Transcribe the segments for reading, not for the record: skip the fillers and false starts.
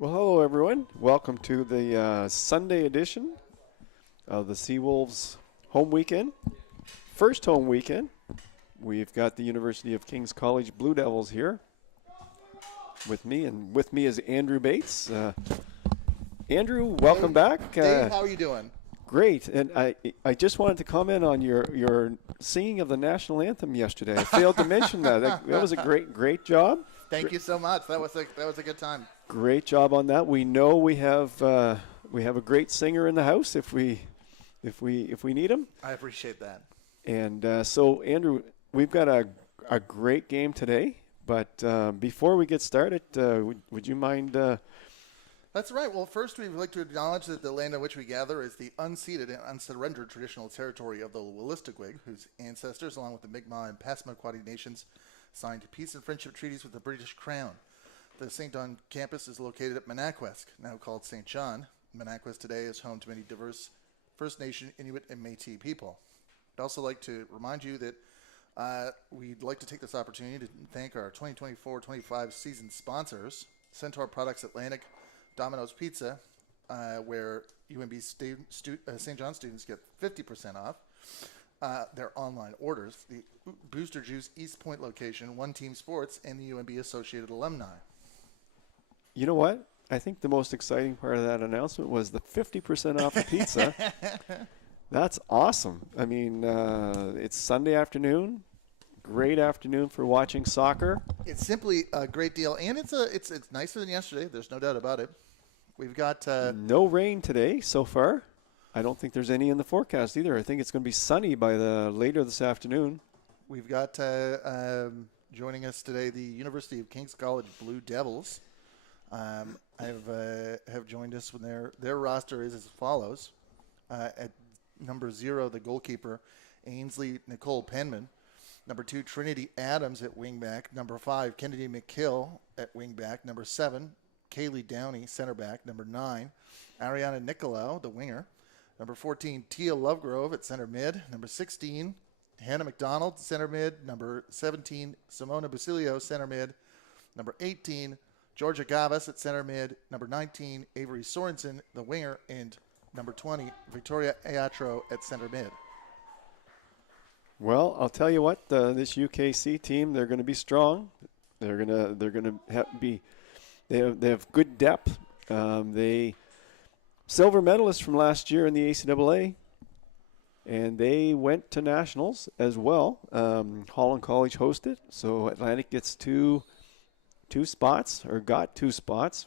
Well, hello everyone. Welcome to the Sunday edition of the Seawolves home weekend. First home weekend. We've got the University of King's College Blue Devils here with me, and with me is Andrew Bates. Andrew, welcome back. Dave, how are you doing? Great, and I just wanted to comment on your singing of the national anthem yesterday. I failed to mention that. That was a great job. Thank you so much. That was a good time. Great job on that. We know we have a great singer in the house if we need him. I appreciate that. And so Andrew, we've got a great game today. But before we get started, would you mind? That's right. Well, first we'd like to acknowledge that the land on which we gather is the unceded and unsurrendered traditional territory of the Wolastoqiyik, whose ancestors, along with the Mi'kmaq and Passamaquoddy nations, signed peace and friendship treaties with the British Crown. The St. John campus is located at Monaquest, now called St. John. Monaquest today is home to many diverse First Nation, Inuit, and Métis people. I'd also like to remind you that we'd like to take this opportunity to thank our 2024-25 season sponsors, Centaur Products Atlantic, Domino's Pizza, where UNB St. John students get 50% off their online orders, the Booster Juice East Point location, One Team Sports, and the UNB Associated Alumni. You know what? I think the most exciting part of that announcement was the 50% off the pizza. That's awesome. I mean, it's Sunday afternoon. Great afternoon for watching soccer. It's simply a great deal, and it's nicer than yesterday. There's no doubt about it. We've got no rain today so far. I don't think there's any in the forecast either. I think it's going to be sunny by later this afternoon. We've got joining us today the University of King's College Blue Devils. Have joined us when their roster is as follows. At number 0, the goalkeeper, Ainsley Nicole Penman. Number 2, Trinity Adams at wingback. Number 5, Kennedy McKill at wingback. Number 7, Kaylee Downey, center back. Number 9, Ariana Nicolau, the winger. Number 14, Tia Lovegrove at center mid. Number 16, Hannah McDonald, center mid. Number 17, Simona Basilio, center mid. Number 18, Georgia Gavas at center mid. Number 19, Avery Sorensen, the winger. And number 20, Victoria Ayatro at center mid. Well, I'll tell you what, this UKC team, they're going to be strong. They're going to they have good depth. They silver medalists from last year in the ACAA, and they went to nationals as well. Holland College hosted, so Atlantic gets two spots, or got 2 spots,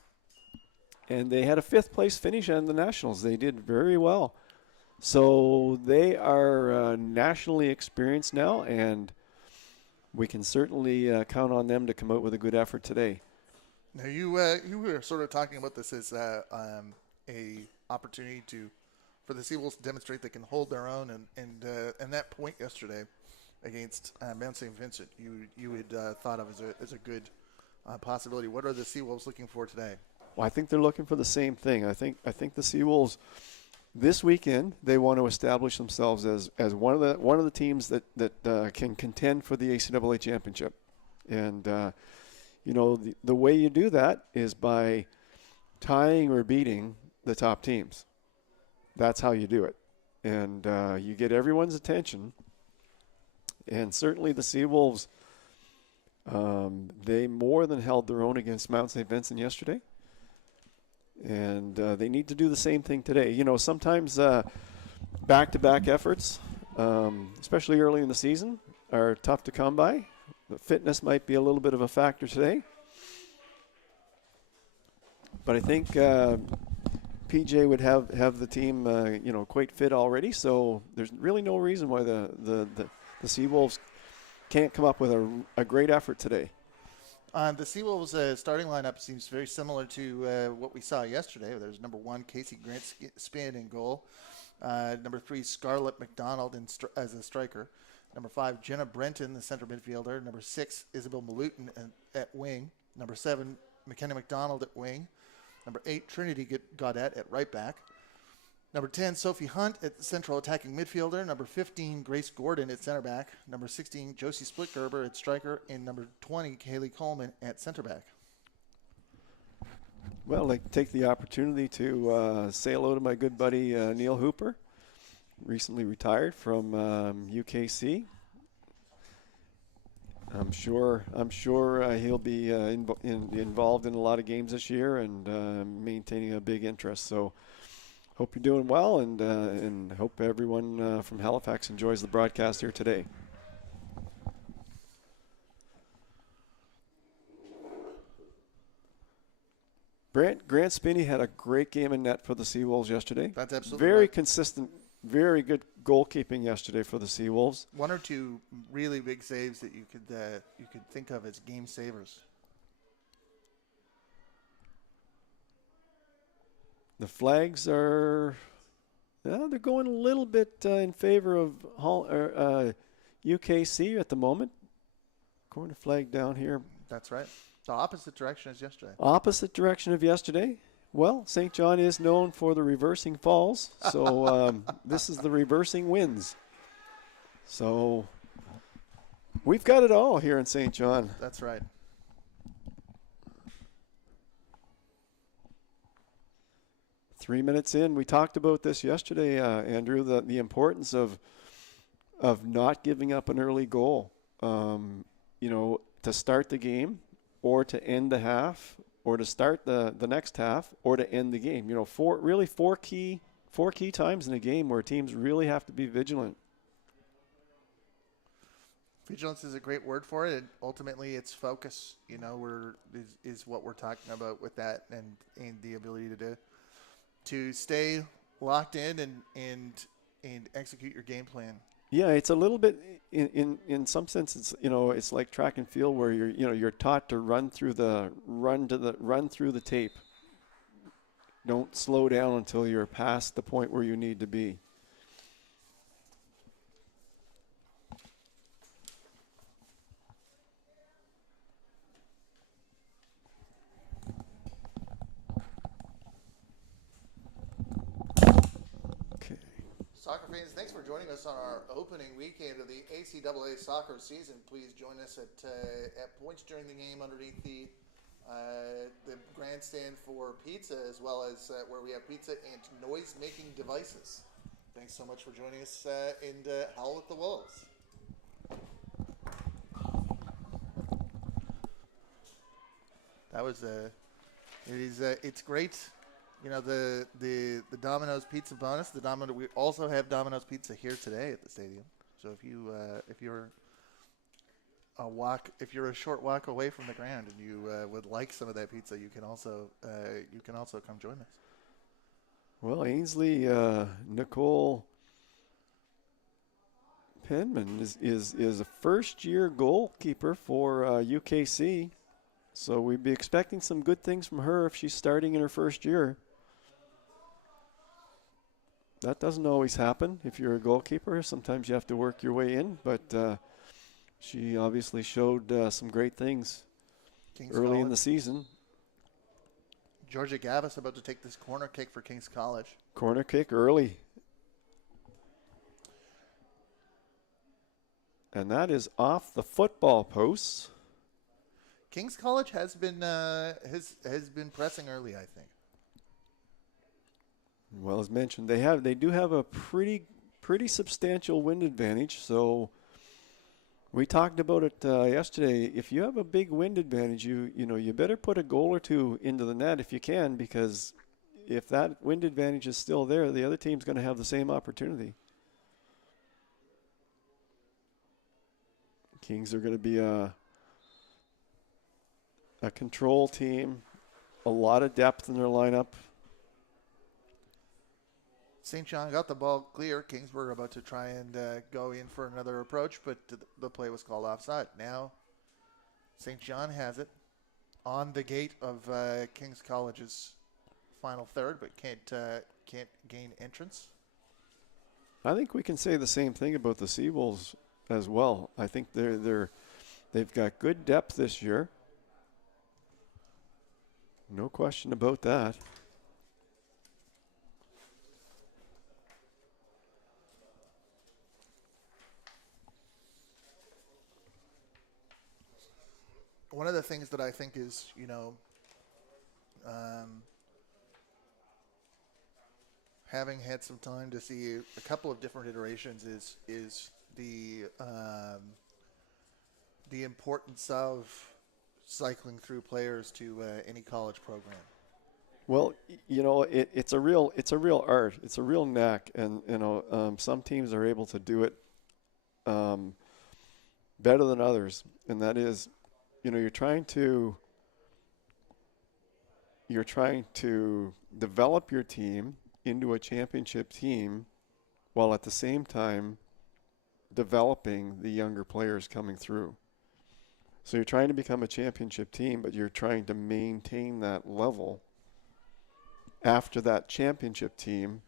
and they had a 5th place finish on the nationals. They did very well. So they are nationally experienced now, and we can certainly count on them to come out with a good effort today. Now you were sort of talking about this as a opportunity for the Seawolves to demonstrate they can hold their own, and that point yesterday against Mount St. Vincent you had thought of as a good possibility. What are the Seawolves looking for today? Well, I think they're looking for the same thing. I think the Seawolves this weekend, they want to establish themselves as one of the teams that can contend for the ACAA championship. And the way you do that is by tying or beating the top teams. That's how you do it. And you get everyone's attention. And certainly the Seawolves, they more than held their own against Mount St. Vincent yesterday. And they need to do the same thing today. You know, sometimes back-to-back efforts, especially early in the season, are tough to come by. The fitness might be a little bit of a factor today. But I think PJ would have the team, quite fit already. So there's really no reason why the Seawolves can't come up with a great effort today. The Seawolves' starting lineup seems very similar to what we saw yesterday. There's number 1, Casey Grant-Spin in goal. Number 3, Scarlett McDonald as a striker. Number 5, Jenna Brenton, the center midfielder. Number 6, Isabel Malutin at wing. Number 7, McKenna McDonald at wing. Number 8, Trinity Gaudette at right back. Number 10, Sophie Hunt at central attacking midfielder. Number 15, Grace Gordon at center back. Number 16, Josie Splitgerber at striker. And number 20, Kaylee Coleman at center back. Well, I'd like to take the opportunity to say hello to my good buddy Neil Hooper, recently retired from UKC. I'm sure he'll be involved in a lot of games this year and maintaining a big interest. So hope you're doing well, and hope everyone from Halifax enjoys the broadcast here today. Grant Spinney had a great game in net for the Seawolves yesterday. That's absolutely very right. consistent, very good goalkeeping yesterday for the Seawolves. One or two really big saves that you could think of as game savers. The flags are they're going a little bit in favor of UKC at the moment. Corner flag down here. That's right. The opposite direction as yesterday. Opposite direction of yesterday. Well, St. John is known for the reversing falls, so this is the reversing wins. So we've got it all here in St. John. That's right. Three minutes in, we talked about this yesterday, Andrew, the importance of not giving up an early goal, to start the game or to end the half or to start the next half or to end the game. Four key times in a game where teams really have to be vigilant. Vigilance is a great word for it. Ultimately, it's focus. Is what we're talking about with that, and the ability to stay locked in and execute your game plan. Yeah, it's a little bit in some sense. It's like track and field where you're taught to run through the tape. Don't slow down until you're past the point where you need to be. Soccer fans, thanks for joining us on our opening weekend of the ACAA soccer season. Please join us at points during the game underneath the grandstand for pizza, as well as where we have pizza and noise-making devices. Thanks so much for joining us and Howl at the Wolves. That was it's great. The Domino's pizza bonus. We also have Domino's pizza here today at the stadium. So if you're a short walk away from the ground and you would like some of that pizza, you can also come join us. Well, Ainsley Nicole Penman is a first-year goalkeeper for UKC, so we'd be expecting some good things from her if she's starting in her first year. That doesn't always happen if you're a goalkeeper. Sometimes you have to work your way in, but she obviously showed some great things early in the season. Georgia Gavis about to take this corner kick for King's College. Corner kick early. And that is off the football posts. King's College has been pressing early, I think. Well, as mentioned, they do have a pretty substantial wind advantage. So we talked about it yesterday. If you have a big wind advantage, you better put a goal or two into the net if you can, because if that wind advantage is still there, the other team's going to have the same opportunity. Kings are going to be a control team, a lot of depth in their lineup. St. John got the ball clear. Kings were about to try and go in for another approach, but the play was called offside. Now St. John has it on the gate of King's College's final third, but can't gain entrance. I think we can say the same thing about the Seawolves as well. I think they've got good depth this year. No question about that. One of the things that I think is, Having had some time to see a couple of different iterations is the importance of cycling through players to any college program. Well, it's a real art. It's a real knack, and some teams are able to do it um, better than others, and that is, you're trying to develop your team into a championship team, while at the same time developing the younger players coming through. So you're trying to become a championship team, but you're trying to maintain that level after that championship team,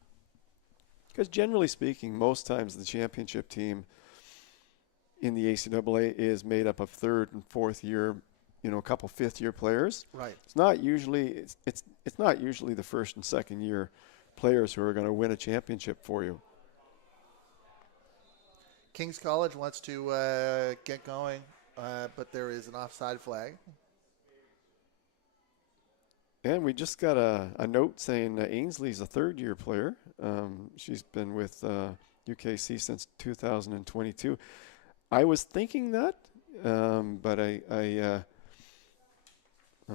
because generally speaking, most times the championship team in the ACAA is made up of third and fourth year, a couple fifth year players. Right. It's not usually it's not usually the first and second year players who are going to win a championship for you. King's College wants to get going, but there is an offside flag. And we just got a note saying Ainsley's a third-year player. She's been with UKC since 2022. I was thinking that, but I'm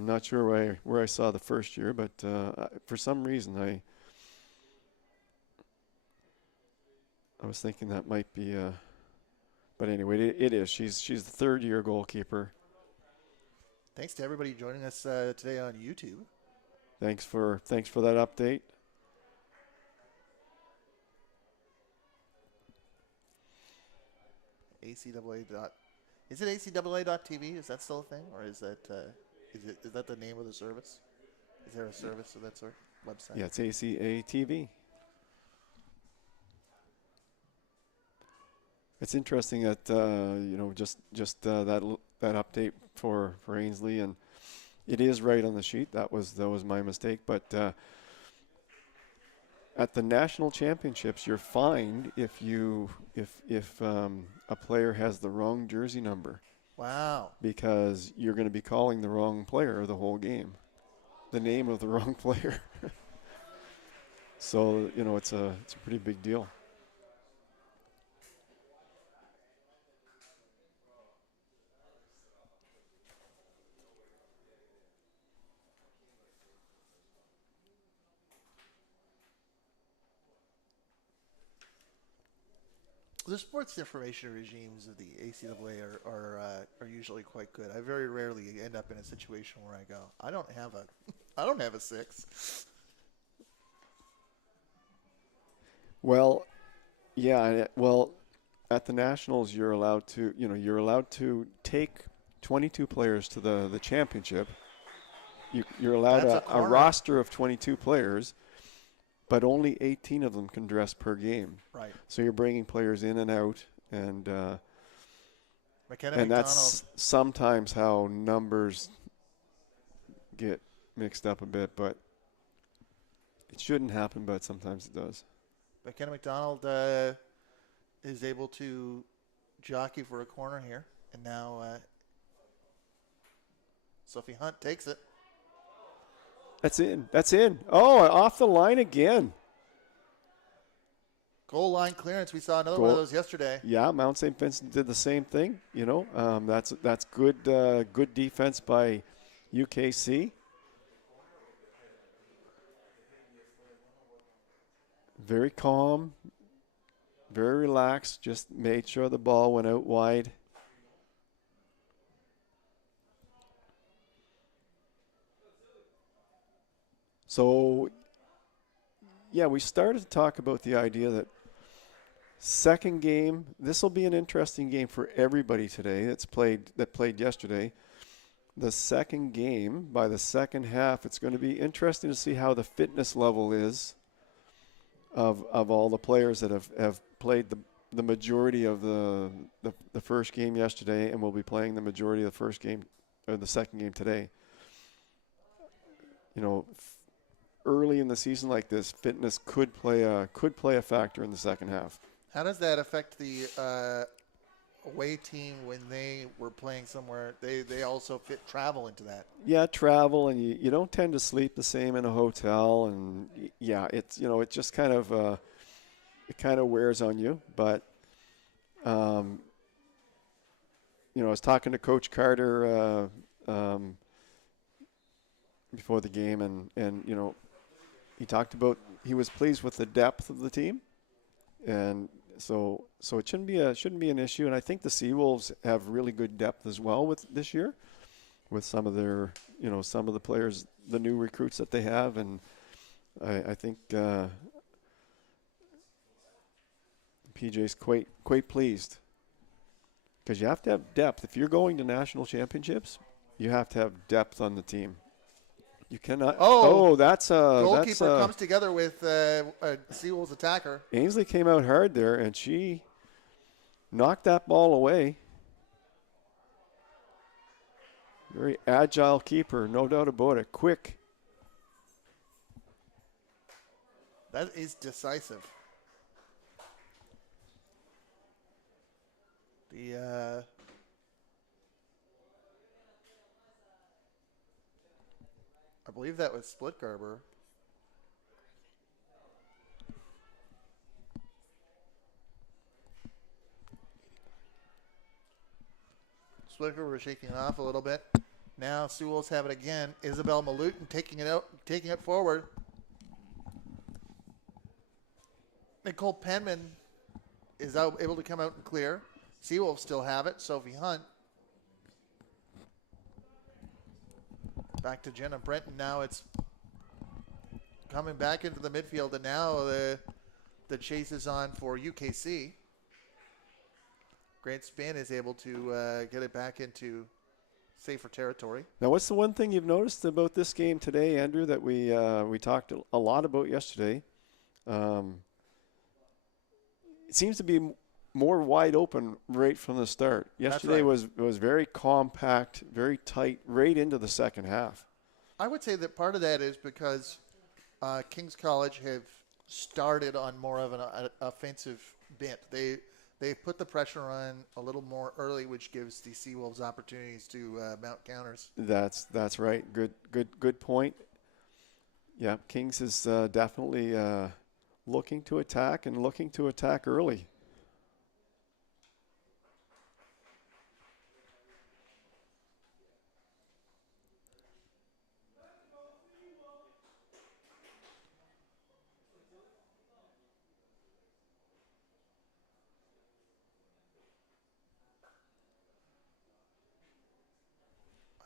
not sure where I saw the first year, but for some reason I was thinking that might be. But anyway, it is. She's the third-year goalkeeper. Thanks to everybody joining us today on YouTube. Thanks for that update. ACAA. Is it ACAA.tv? Is that still a thing, or is that the name of the service? Is there a service of that sort? Website? Yeah, it's ACAA TV. It's interesting that just that update for Ainsley, and it is right on the sheet. That was my mistake. But at the national championships, you're fined if a player has the wrong jersey number. Wow! Because you're going to be calling the wrong player the whole game, the name of the wrong player. So it's a pretty big deal. The sports information regimes of the ACAA are usually quite good. I very rarely end up in a situation where I go, I don't have a 6. Well, yeah. Well, at the nationals, you're allowed to take 22 players to the championship. You're allowed a roster of 22 players, but only 18 of them can dress per game. Right. So you're bringing players in and out, and McKenna that's sometimes how numbers get mixed up a bit, but it shouldn't happen, but sometimes it does. McKenna McDonald is able to jockey for a corner here, and now Sophie Hunt takes it. That's in. Oh, off the line again. Goal line clearance. We saw another one of those yesterday. Yeah, Mount St. Vincent did the same thing. That's good defense by UKC. Very calm, very relaxed. Just made sure the ball went out wide. So, yeah, we started to talk about the idea that second game, this will be an interesting game for everybody today that played yesterday. The second game, by the second half, it's going to be interesting to see how the fitness level is of all the players that have played the majority of the first game yesterday and will be playing the majority of the first game or the second game today. Early in the season like this, fitness could play a factor in the second half. How does that affect the away team when they were playing somewhere, they also fit travel into that. Yeah, travel, and you don't tend to sleep the same in a hotel, and yeah, it's it just kind of it kind of wears on you. But I was talking to Coach Carter before the game, and he talked about he was pleased with the depth of the team, and so it shouldn't be an issue. And I think the Seawolves have really good depth as well with this year, with some of their some of the players, the new recruits that they have, and I think PJ's quite pleased, because you have to have depth if you're going to national championships. You have to have depth on the team. You cannot. Oh, that's a goalkeeper comes together with a Seawolves attacker. Ainsley came out hard there, and she knocked that ball away. Very agile keeper, no doubt about it. Quick. That is decisive. I believe that was Split Garber. Split Garber shaking off a little bit. Now Seawolves have it again. Isabel Malutin taking it forward. Nicole Penman is able to come out and clear. Seawolves still have it. Sophie Hunt. Back to Jenna Brenton. Now it's coming back into the midfield, and now the chase is on for UKC. Grant Span is able to get it back into safer territory. Now, what's the one thing you've noticed about this game today, Andrew, that we talked a lot about yesterday? It seems to be more wide open right from the start. Yesterday was very compact, very tight, right into the second half. I would say that part of that is because King's College have started on more of an offensive bent. They put the pressure on a little more early, which gives the Seawolves opportunities to mount counters. That's right. Good point. Yeah, Kings is definitely looking to attack and looking to attack early.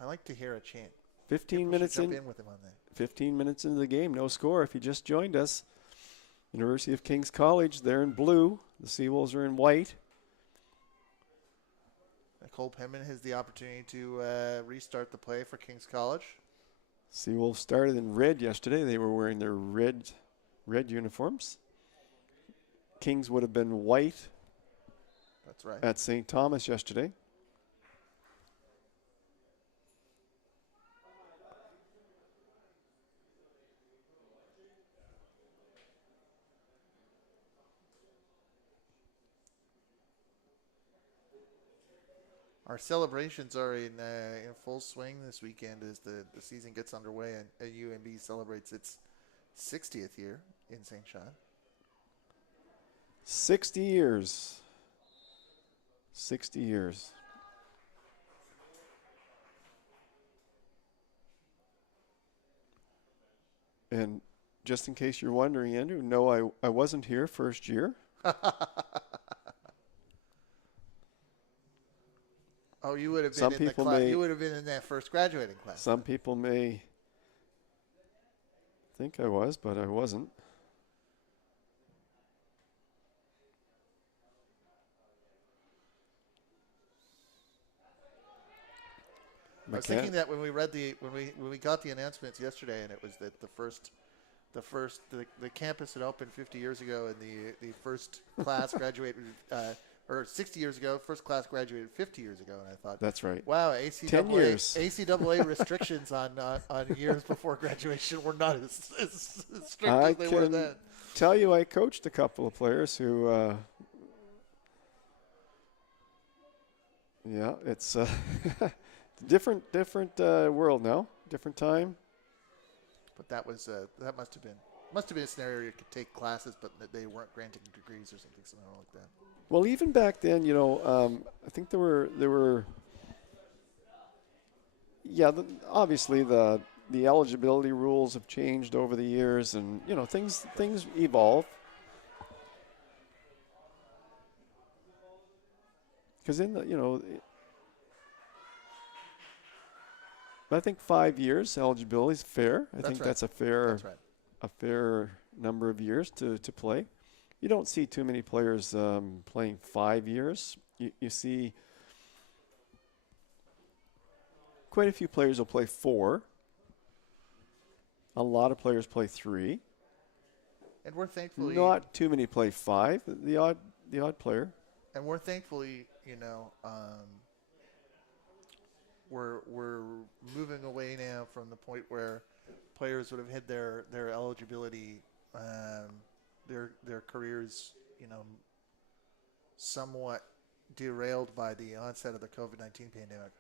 I like to hear a chant. 15 minutes in. Jump in with him on that. 15 minutes into the game, no score. If you just joined us, University of King's College, they're in blue. The Seawolves are in white. Nicole Penman has the opportunity to restart the play for King's College. Seawolves started in red yesterday. They were wearing their red uniforms. Kings would have been white. That's right. At St. Thomas yesterday. Our celebrations are in full swing this weekend as the season gets underway, and UNB celebrates its 60th year in St. John. 60 years. 60 years. And just in case you're wondering, Andrew, no, I wasn't here first year. Oh, you would have been in the class. You would have been in that first graduating class. Some people may think I was, but I wasn't. I was thinking that when we read when we got the announcements yesterday, and it was that the campus had opened 50 years ago, and the first class graduated. Or 60 years ago, first class graduated 50 years ago, and I thought, that's right. Wow, 10 years. ACAA restrictions on years before graduation were not as strict as they were then. Tell you, I coached a couple of players who Yeah, it's different world now, different time. But that was that must have been a scenario you could take classes, but they weren't granting degrees or something like that. Well, even back then, I think there were yeah, obviously the eligibility rules have changed over the years, and things evolve. Because I think 5 years eligibility is fair. I think Right. that's a fair That's right. a fair number of years to play. You don't see too many players playing 5 years. You see quite a few players will play 4. A lot of players play 3. And we're Not too many play 5. The odd player. thankfully, we're moving away now from the point where players would have had their eligibility, their careers, somewhat derailed by the onset of the COVID-19 pandemic,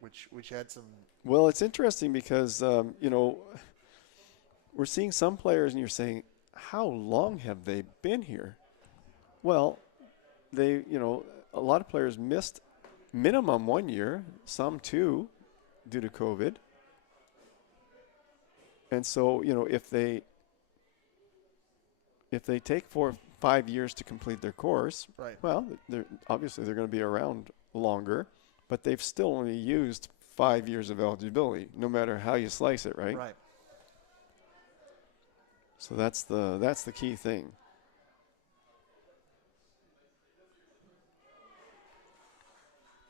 which had some. Well, it's interesting because we're seeing some players, and you're saying, how long have they been here? Well, a lot of players missed minimum 1 year, some 2, due to COVID. And so, if they take 4 or 5 years to complete their course, Right. well, obviously they're going to be around longer, but they've still only used 5 years of eligibility, no matter how you slice it, right? Right. So that's the key thing.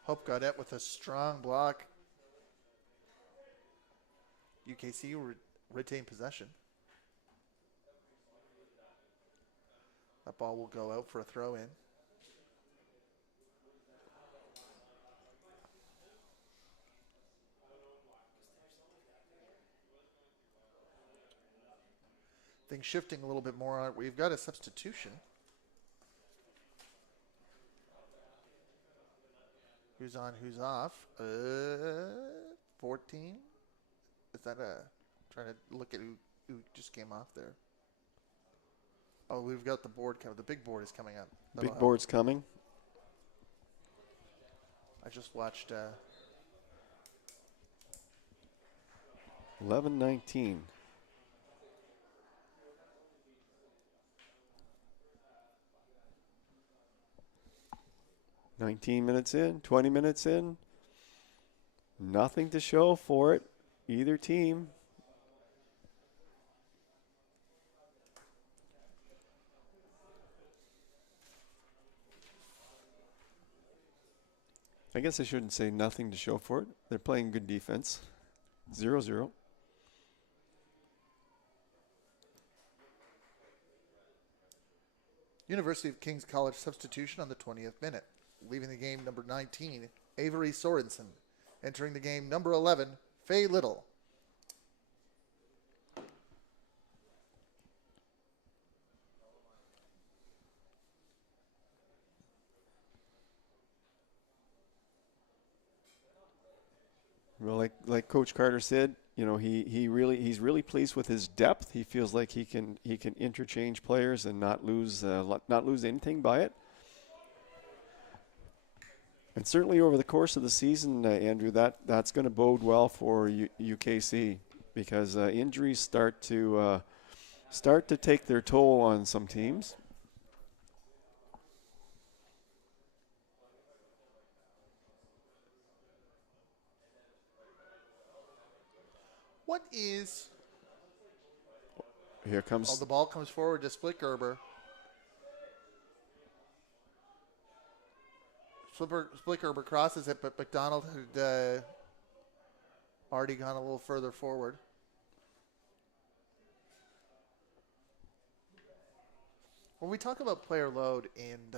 Hope Gaudette with a strong block. UKC retain possession. That ball will go out for a throw in. Things shifting a little bit more. We've got a substitution. Who's on, who's off? 14? Is that trying to look at who just came off there? Oh, we've got the board coming. The big board is coming up. That'll Big board's coming. I just watched 11-19. Minutes in, 20 minutes in. Nothing to show for it, either team. I guess I shouldn't say nothing to show for it. They're playing good defense. 0-0. University of King's College substitution on the 20th minute. Leaving the game, number 19, Avery Sorensen. Entering the game, number 11, Faye Little. Well, like Coach Carter said, he's really pleased with his depth. He feels like he can interchange players and not lose anything by it. And certainly over the course of the season, Andrew, that's going to bode well for UKC because injuries start to take their toll on some teams. What is... Here comes... Oh, the ball comes forward to Split Gerber. Split Gerber crosses it, but McDonald had already gone a little further forward. When we talk about player load and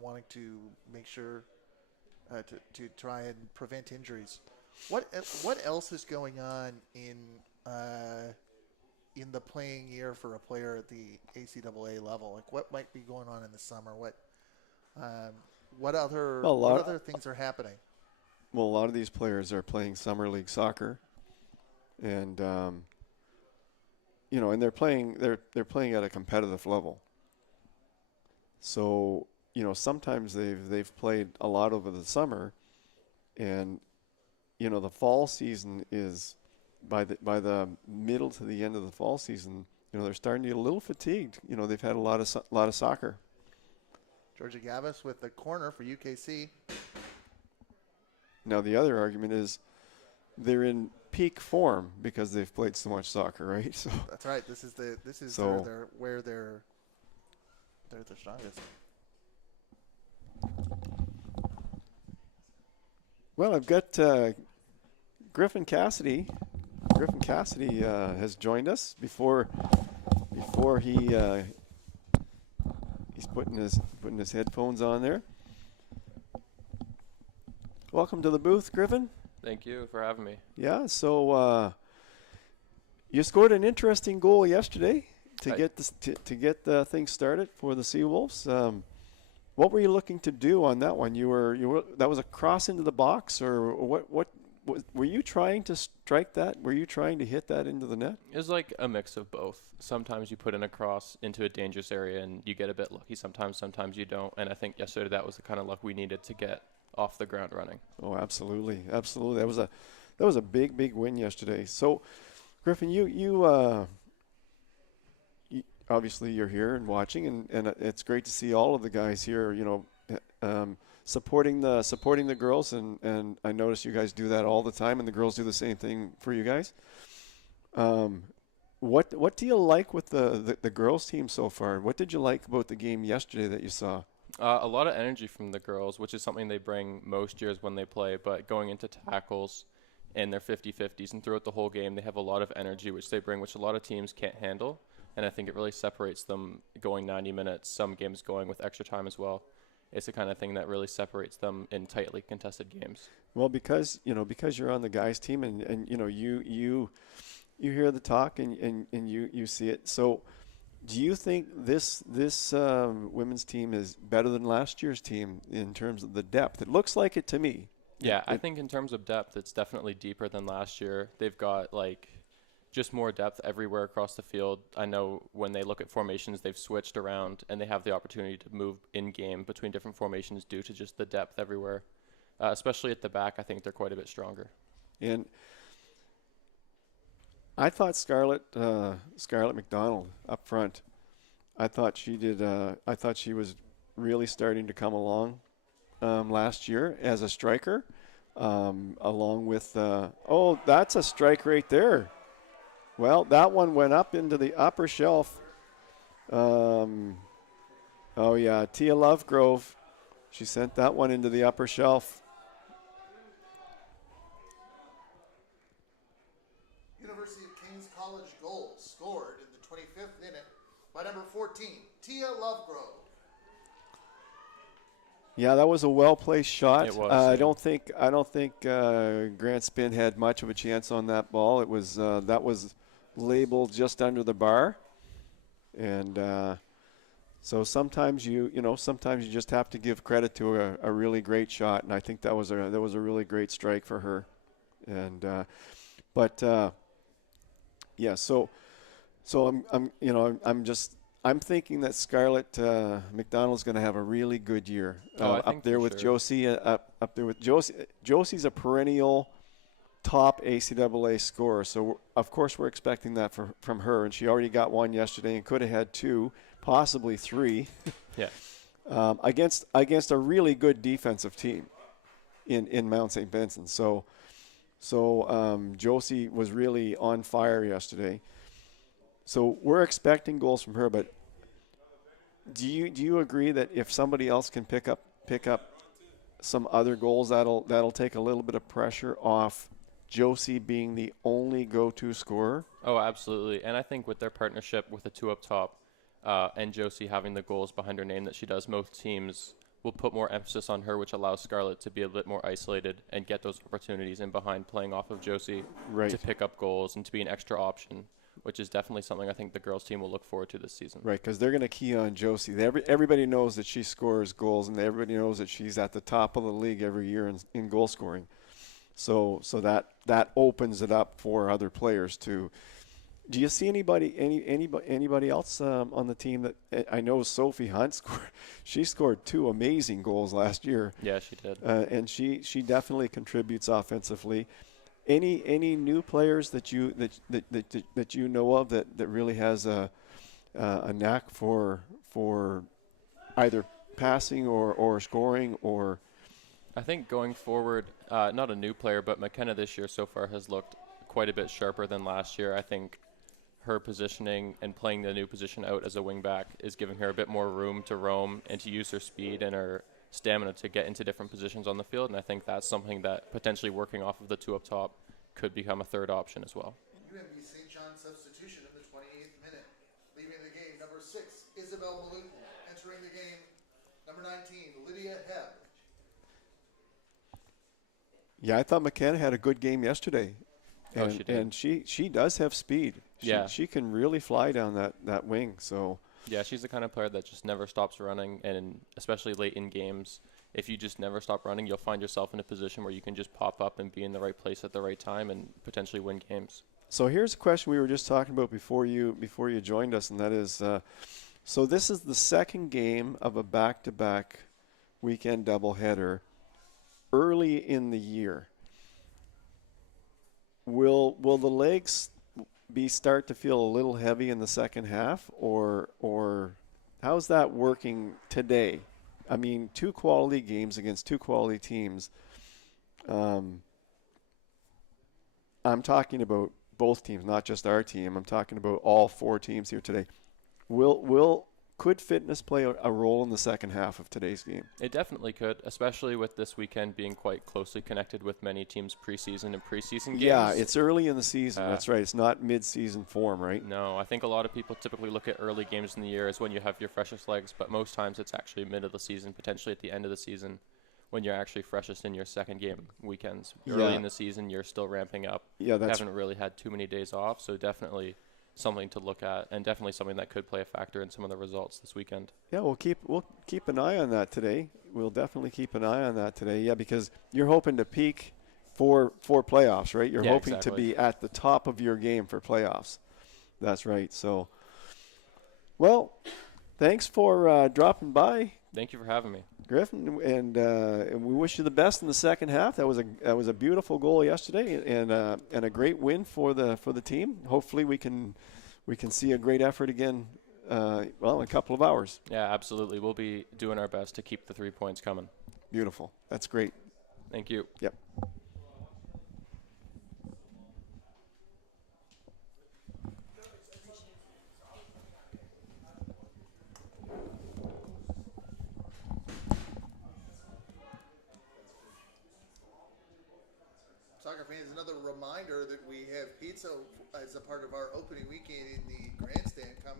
wanting to make sure to try and prevent injuries, what else is going on in the playing year for a player at the ACAA level? Like, what might be going on in the summer? What other Well, what other things are happening? a lot of these players are playing summer league soccer, and and they're playing at a competitive level. So sometimes they've played a lot over the summer, and the fall season is by the middle to the end of the fall season. They're starting to get a little fatigued. They've had a lot of soccer. Georgia Gavis with the corner for UKC. Now the other argument is they're in peak form because they've played so much soccer, right? So That's right. This is So- where they're the strongest. well, I've got Griffin Cassidy. Griffin Cassidy has joined us before he's putting his headphones on there. Welcome to the booth, Griffin. Thank you for having me. Yeah, so you scored an interesting goal yesterday to get the thing started for the Seawolves. What were you looking to do on that one? You were that was a cross into the box, or what were you trying to strike that? Were you trying to hit that into the net? It was like a mix of both. Sometimes you put in a cross into a dangerous area and you get a bit lucky. Sometimes you don't. And I think yesterday that was the kind of luck we needed to get off the ground running. Oh, absolutely. That was a big win yesterday. So, Griffin, you obviously you're here and watching, and it's great to see all of the guys here. Supporting the girls, and I notice you guys do that all the time, and the girls do the same thing for you guys. What do you like with the girls team so far? What did you like about the game yesterday that you saw? A lot of energy from the girls, which is something they bring most years when they play, but going into tackles and their 50-50s and throughout the whole game, they have a lot of energy, which they bring, which a lot of teams can't handle. And I think it really separates them going 90 minutes, some games going with extra time as well. It's the kind of thing that really separates them in tightly contested games. Well, because you're on the guys team, and you hear the talk and you see it. So, do you think this women's team is better than last year's team in terms of the depth? It looks like it to me. Yeah, I think in terms of depth, it's definitely deeper than last year. They've got just more depth everywhere across the field. I know when they look at formations, they've switched around and they have the opportunity to move in game between different formations due to just the depth everywhere. Especially at the back, I think they're quite a bit stronger. And I thought Scarlett McDonald up front, I thought she was really starting to come along last year as a striker, along with that's a strike right there. Well, that one went up into the upper shelf. Tia Lovegrove, she sent that one into the upper shelf. University of King's College goal scored in the 25th minute by number 14, Tia Lovegrove. Yeah, that was a well-placed shot. It was, I don't think Grant Spin had much of a chance on that ball. It was that was labeled just under the bar, and so sometimes you just have to give credit to a really great shot, and I think that was a really great strike for her, and so I'm thinking that Scarlett McDonald's going to have a really good year up there with Josie. Up there with Josie. Josie's a perennial top ACAA scorer, so of course we're expecting that from her, and she already got one yesterday and could have had two, possibly three. Yeah. Against a really good defensive team in Mount St. Vincent. So Josie was really on fire yesterday. So we're expecting goals from her, but do you agree that if somebody else can pick up some other goals, that'll take a little bit of pressure off Josie being the only go-to scorer? Oh, absolutely. And I think with their partnership with the two up top and Josie having the goals behind her name that she does, most teams will put more emphasis on her, which allows Scarlett to be a bit more isolated and get those opportunities in behind playing off of Josie Right. to pick up goals and to be an extra option. which is definitely something I think the girls team will look forward to this season. Right, because they're going to key on Josie. Everybody knows that she scores goals, and everybody knows that she's at the top of the league every year in goal scoring. So that opens it up for other players too. Do you see anybody else on the team that I know? Sophie Hunt she scored 2 amazing goals last year. Yeah, she did. And she definitely contributes offensively. Any new players that you know of that really has a knack for either passing or scoring or? I think going forward, not a new player, but McKenna this year so far has looked quite a bit sharper than last year. I think her positioning and playing the new position out as a wingback is giving her a bit more room to roam and to use her speed and her stamina to get into different positions on the field. And I think that's something that potentially working off of the 2 up top could become a third option as well. UNBSJ substitution in the 28th minute. Leaving the game, number 6, Isabel Malou. Entering the game, number 19, Lydia Hebb. Yeah, I thought McKenna had a good game yesterday. Oh, she did. And she does have speed. She can really fly down that wing. So yeah, she's the kind of player that just never stops running, and especially late in games, if you just never stop running, you'll find yourself in a position where you can just pop up and be in the right place at the right time and potentially win games. So here's a question we were just talking about before you joined us, and that is, so this is the second game of a back-to-back weekend doubleheader early in the year. Will the legs start to feel a little heavy in the second half, or how's that working today? I mean, 2 quality games against 2 quality teams. I'm talking about both teams, not just our team. I'm talking about all 4 teams here today. Could fitness play a role in the second half of today's game? It definitely could, especially with this weekend being quite closely connected with many teams' preseason and preseason games. Yeah, it's early in the season. That's right. It's not mid-season form, right? No, I think a lot of people typically look at early games in the year as when you have your freshest legs, but most times it's actually mid of the season, potentially at the end of the season, when you're actually freshest in your second game weekends. Early in the season, you're still ramping up. Yeah, you haven't really had too many days off, so definitely something to look at, and definitely something that could play a factor in some of the results this weekend. Yeah, we'll keep an eye on that today. We'll definitely keep an eye on that today. Yeah, because you're hoping to peak for playoffs, right? You're hoping to be at the top of your game for playoffs. That's right. So, well, thanks for dropping by. Thank you for having me, Griffin, and we wish you the best in the second half. That was a beautiful goal yesterday, and a great win for the team. Hopefully, we can see a great effort again. In a couple of hours. Yeah, absolutely. We'll be doing our best to keep the 3 points coming. Beautiful. That's great. Thank you. Yep. Soccer fans, another reminder that we have pizza as a part of our opening weekend in the grandstand. Come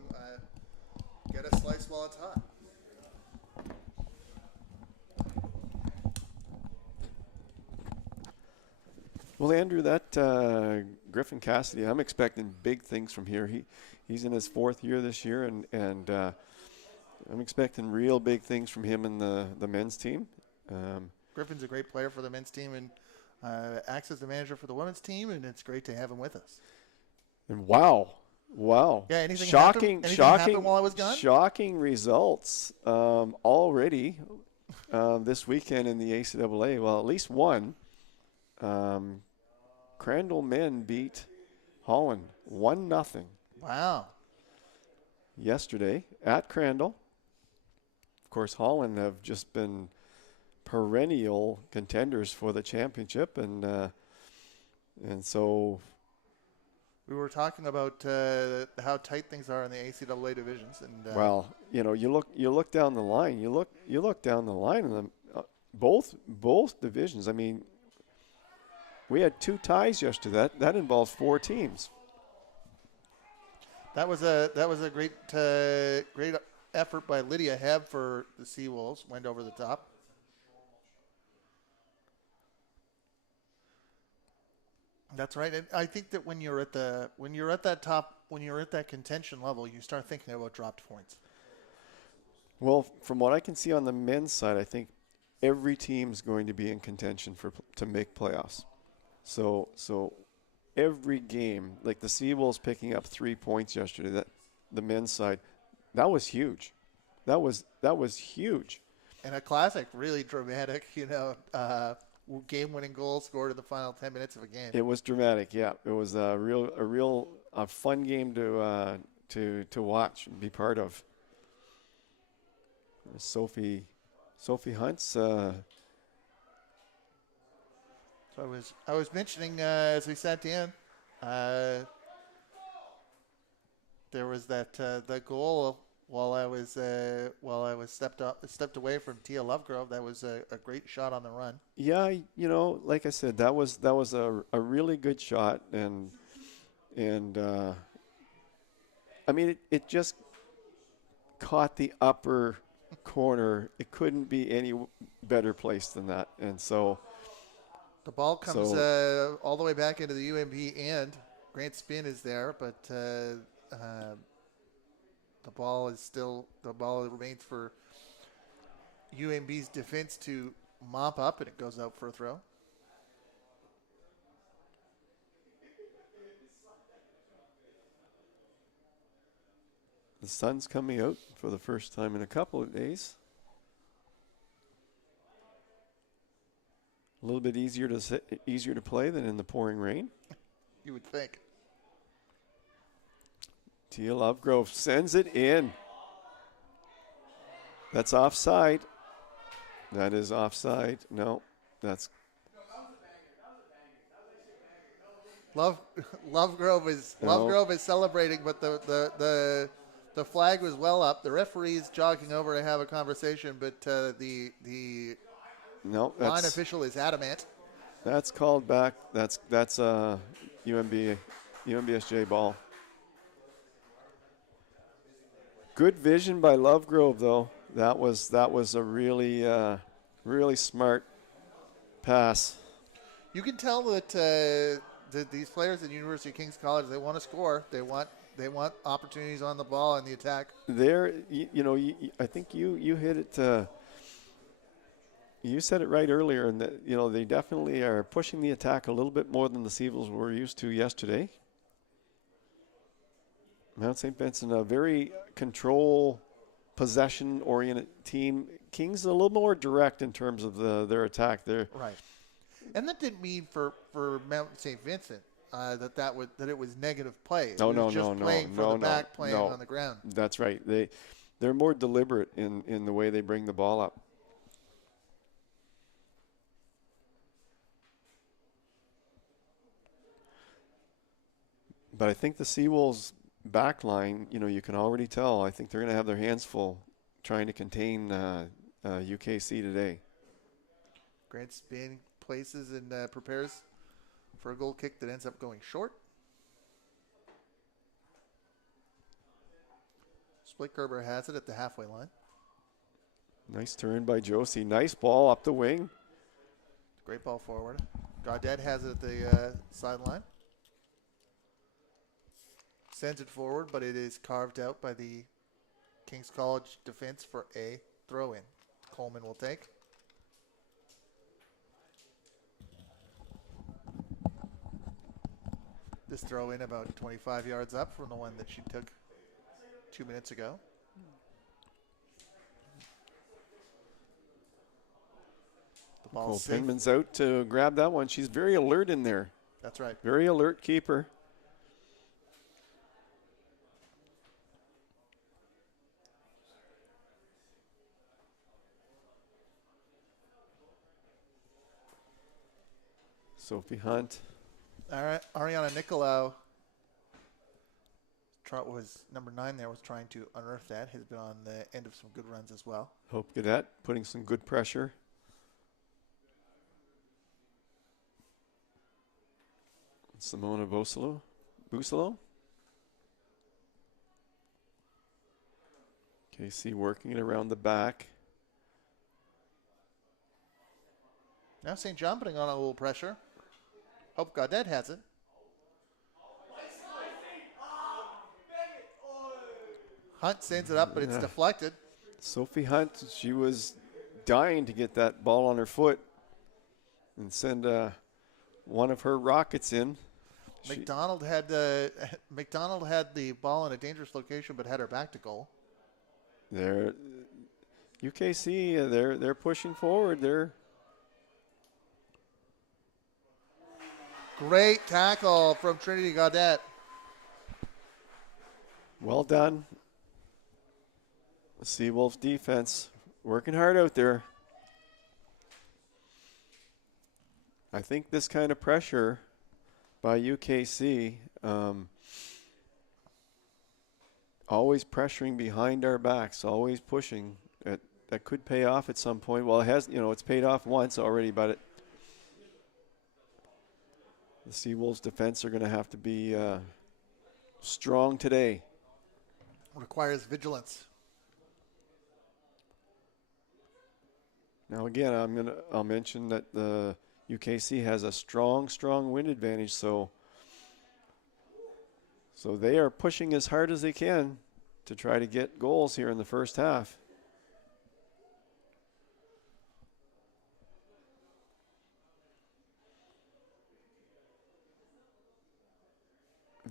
get a slice while it's hot. Well, Andrew, that Griffin Cassidy, I'm expecting big things from here. He's in his 4th year this year, and I'm expecting real big things from him and the men's team. Griffin's a great player for the men's team, and acts as the manager for the women's team, and it's great to have him with us. And wow. Yeah, anything shocking happened while I was gone? Shocking results already this weekend in the ACAA. Well, at least one. Crandall men beat Holland 1-0. Wow. Yesterday at Crandall. Of course, Holland have just been perennial contenders for the championship, and so we were talking about how tight things are in the ACAA divisions, and well, you look down the line. You look down the line in them, both divisions. I mean, we had 2 ties yesterday. That involves 4 teams. That was a great effort by Lydia Hebb for the Seawolves. Went over the top. That's right. And I think that when you're at that top when you're at that contention level, you start thinking about dropped points. Well, from what I can see on the men's side, I think every team's going to be in contention to make playoffs. So every game, like the Seawolves picking up 3 points yesterday, that the men's side, that was huge. That was huge. And a classic, really dramatic, game-winning goal scored in the final 10 minutes of a game. It was dramatic. Yeah, it was a real fun game to watch and be part of. Sophie Hunt's. So I was mentioning as we sat down, there was that goal while I was stepped away from Tia Lovegrove. That was a great shot on the run. Yeah, like I said, that was a really good shot, and I mean it just caught the upper corner. It couldn't be any better place than that, and so. The ball comes all the way back into the UNB end. Grant Spin is there, but the ball remains for UNB's defense to mop up, and it goes out for a throw. The sun's coming out for the first time in a couple of days. A little bit easier to play than in the pouring rain. You would think. Tia Lovegrove sends it in. That's offside. That is offside. No, that's. Lovegrove is celebrating, but the flag was well up. The referee is jogging over to have a conversation, but the No, line official is adamant. That's called back. That's UNBSJ ball. Good vision by Lovegrove, though. That was a really smart pass. You can tell that these players at University of King's College, they want to score. They want opportunities on the ball and the attack. I think you hit it. You said it right earlier, and that they definitely are pushing the attack a little bit more than the Seawolves were used to yesterday. Mount St. Vincent, a very control, possession-oriented team. Kings a little more direct in terms of their attack. Right, and that didn't mean for Mount St. Vincent that it was negative play. No, playing for the back, playing on the ground. That's right. They're more deliberate in the way they bring the ball up. But I think the Seawolves back line, you can already tell. I think they're going to have their hands full trying to contain UKC today. Grant Spin places and prepares for a goal kick that ends up going short. Split Gerber has it at the halfway line. Nice turn by Josie. Nice ball up the wing. Great ball forward. Gaudet has it at the sideline. Sends it forward, but it is carved out by the King's College defense for a throw-in. Coleman will take. This throw-in about 25 yards up from the one that she took 2 minutes ago. The ball safe. Penman's out to grab that one. She's very alert in there. That's right. Very alert keeper. Sophie Hunt. All right, Ariana Nicolau was number 9 there, was trying to unearth that. Has been on the end of some good runs as well. Hope Cadet putting some good pressure. Simona Busolo. KC working it around the back. Now St. John putting on a little pressure. Hope Gaudet has it. Hunt sends it up, but it's Yeah. deflected. Sophie Hunt, she was dying to get that ball on her foot and send one of her rockets in. McDonald had McDonald had the ball in a dangerous location, but had her back to goal. They're UKC. They're pushing forward. They're Great tackle from Trinity Gaudette. well done. The Seawolves defense working hard out there. I think this kind of pressure by UKC, always pressuring behind our backs, always pushing. That could pay off at some point. Well, it has, it's paid off once already, but the Seawolves defense are going to have to be strong today. Requires vigilance. Now again, I'll mention that the UKC has a strong wind advantage, so they are pushing as hard as they can to try to get goals here in the first half.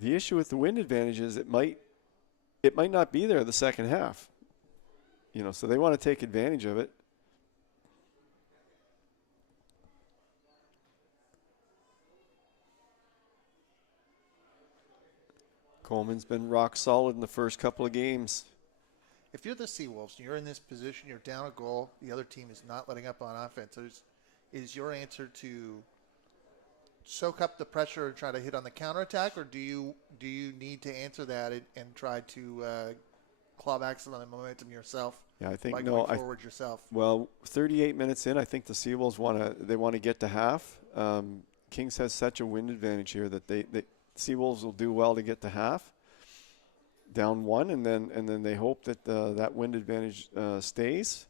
The issue with the wind advantage is it might not be there the second half. So they want to take advantage of it. Coleman's been rock solid in the first couple of games. If you're the Seawolves, you're in this position, you're down a goal, the other team is not letting up on offense. Is your answer to soak up the pressure and try to hit on the counterattack, or do you need to answer that and try to claw back some of the momentum yourself? Yeah, I think by going forward yourself. Well, 38 minutes in, I think the Seawolves want to get to half. Kings has such a wind advantage here that they Seawolves will do well to get to half, down one, and then they hope that that wind advantage stays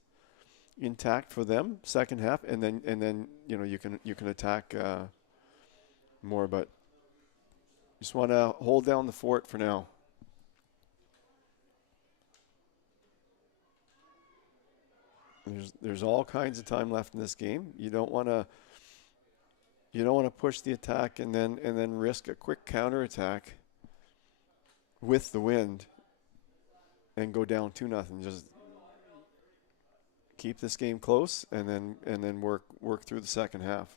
intact for them second half, and then you can attack more, but just want to hold down the fort for now. There's all kinds of time left in this game. You don't want to push the attack and then risk a quick counterattack with the wind and go down 2-0. Just keep this game close and then work through the second half.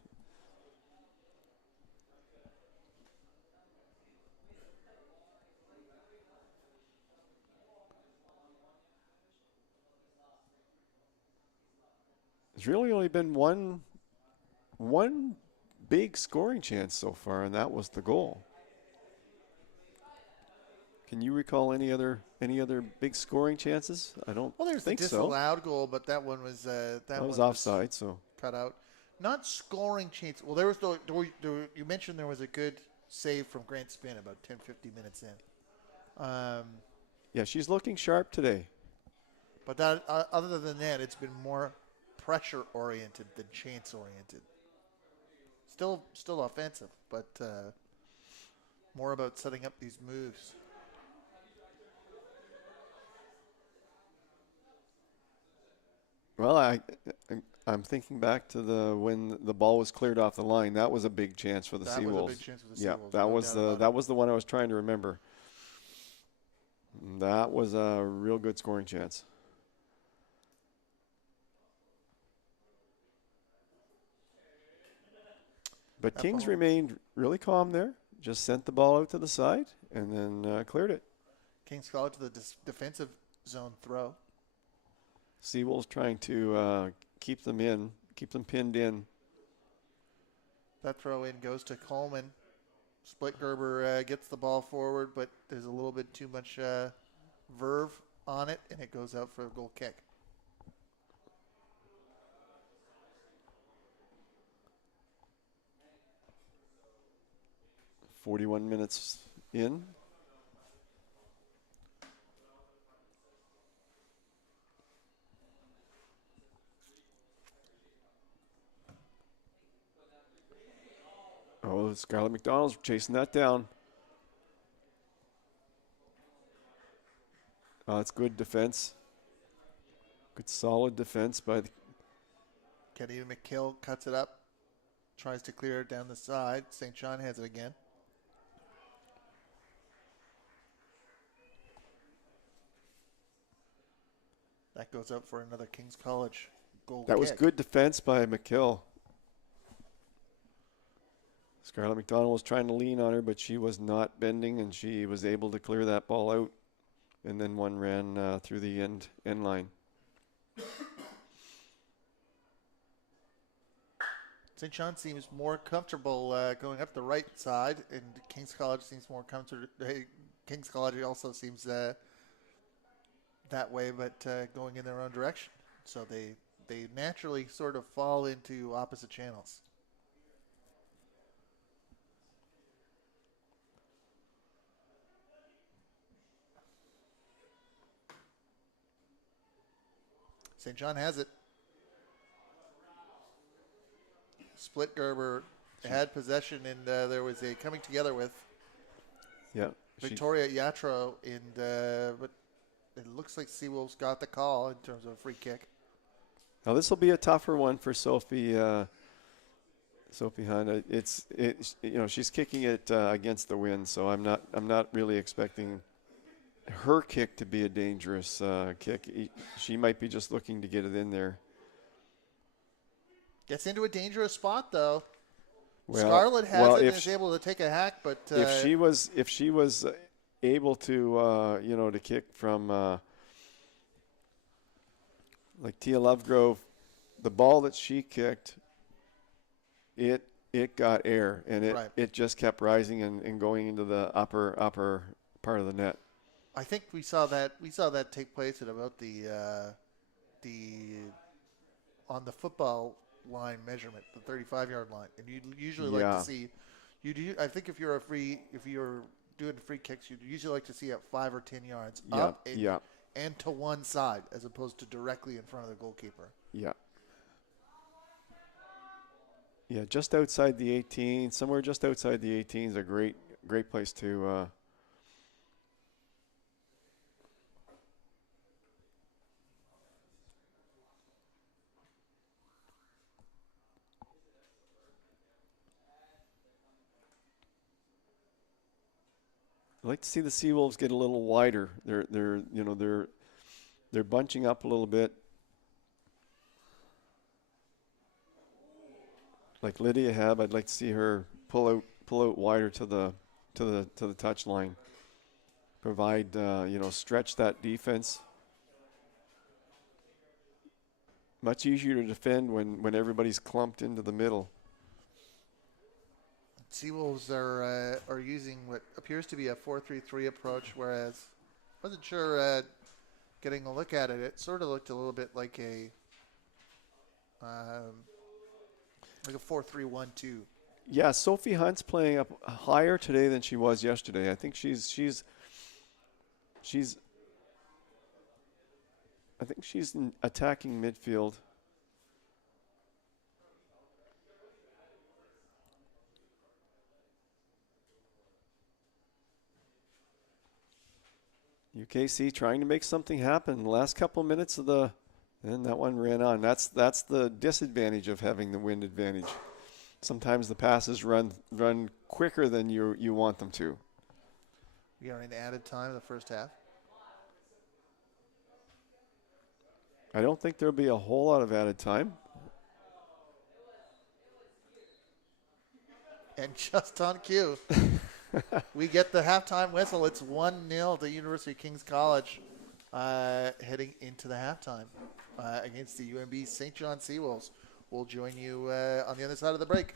There's really only been one big scoring chance so far, and that was the goal. Can you recall any other big scoring chances? I don't Well, there's think the so. disallowed goal, but that one was That was offside, so cut out. Not scoring chance. Well, there was you mentioned there was a good save from Grant Spin about 10-15 minutes in. yeah, she's looking sharp today. But that other than that, it's been more pressure oriented than chance oriented. Still offensive, but more about setting up these moves. Well, I'm thinking back to when the ball was cleared off the line. That was a big chance for the Seawolves. That was a big chance for the Seawolves. Yeah, that was the one I was trying to remember. That was a real good scoring chance. But Kings remained really calm there. Just sent the ball out to the side and then cleared it. Kings call it to the defensive zone throw. Seawolves trying to keep them pinned in. That throw in goes to Coleman. Split Gerber gets the ball forward, but there's a little bit too much verve on it, and it goes out for a goal kick. "41 minutes in. Oh, Scarlett McDonald's chasing that down. It's good defense. Good solid defense by the Kenny McKill cuts it up, tries to clear it down the side. St. John has it again. That goes up for another King's College goal That kick. was good defense by McKill. Scarlett McDonald was trying to lean on her, but she was not bending, and she was able to clear that ball out. And then one ran through the end line. St. John seems more comfortable going up the right side, and King's College seems more comfortable. King's College also seems that way, but going in their own direction. So they naturally sort of fall into opposite channels. St. John has it. Split Gerber had possession, and there was a coming together with Victoria Yatro, but it looks like Seawolves got the call in terms of a free kick. Now this will be a tougher one for Sophie. Sophie Hunt. It's she's kicking it against the wind, so I'm not really expecting her kick to be a dangerous kick. She might be just looking to get it in there. Gets into a dangerous spot though. Well, Scarlett has it and is able to take a hack, but if she was able to to kick from like Tia Lovegrove, the ball that she kicked, it got air, and it just kept rising and going into the upper part of the net. I think we saw that take place at about the on the football line measurement, the 35-yard line, and you usually like to see I think if you're doing free kicks, you'd usually like to see it 5 or 10 yards up and to one side as opposed to directly in front of the goalkeeper. Yeah, just outside the 18, somewhere just outside the 18 is a great place to I'd like to see the Seawolves get a little wider. They're bunching up a little bit. Like Lydia Hebb, I'd like to see her pull out wider to the touch line. Provide stretch that defense. Much easier to defend when everybody's clumped into the middle. Seawolves are using what appears to be a 4-3-3 approach, whereas I wasn't sure getting a look at it. It sort of looked a little bit like a 4-3-1-2. Yeah, Sophie Hunt's playing up higher today than she was yesterday. I think she's in attacking midfield. UKC trying to make something happen. The last couple of minutes of and that one ran on. That's the disadvantage of having the wind advantage. Sometimes the passes run quicker than you want them to. We are in added time in the first half. I don't think there'll be a whole lot of added time. And just on cue, we get the halftime whistle. It's 1-0 to University of King's College heading into the halftime against the UNB St. John Seawolves. We'll join you on the other side of the break.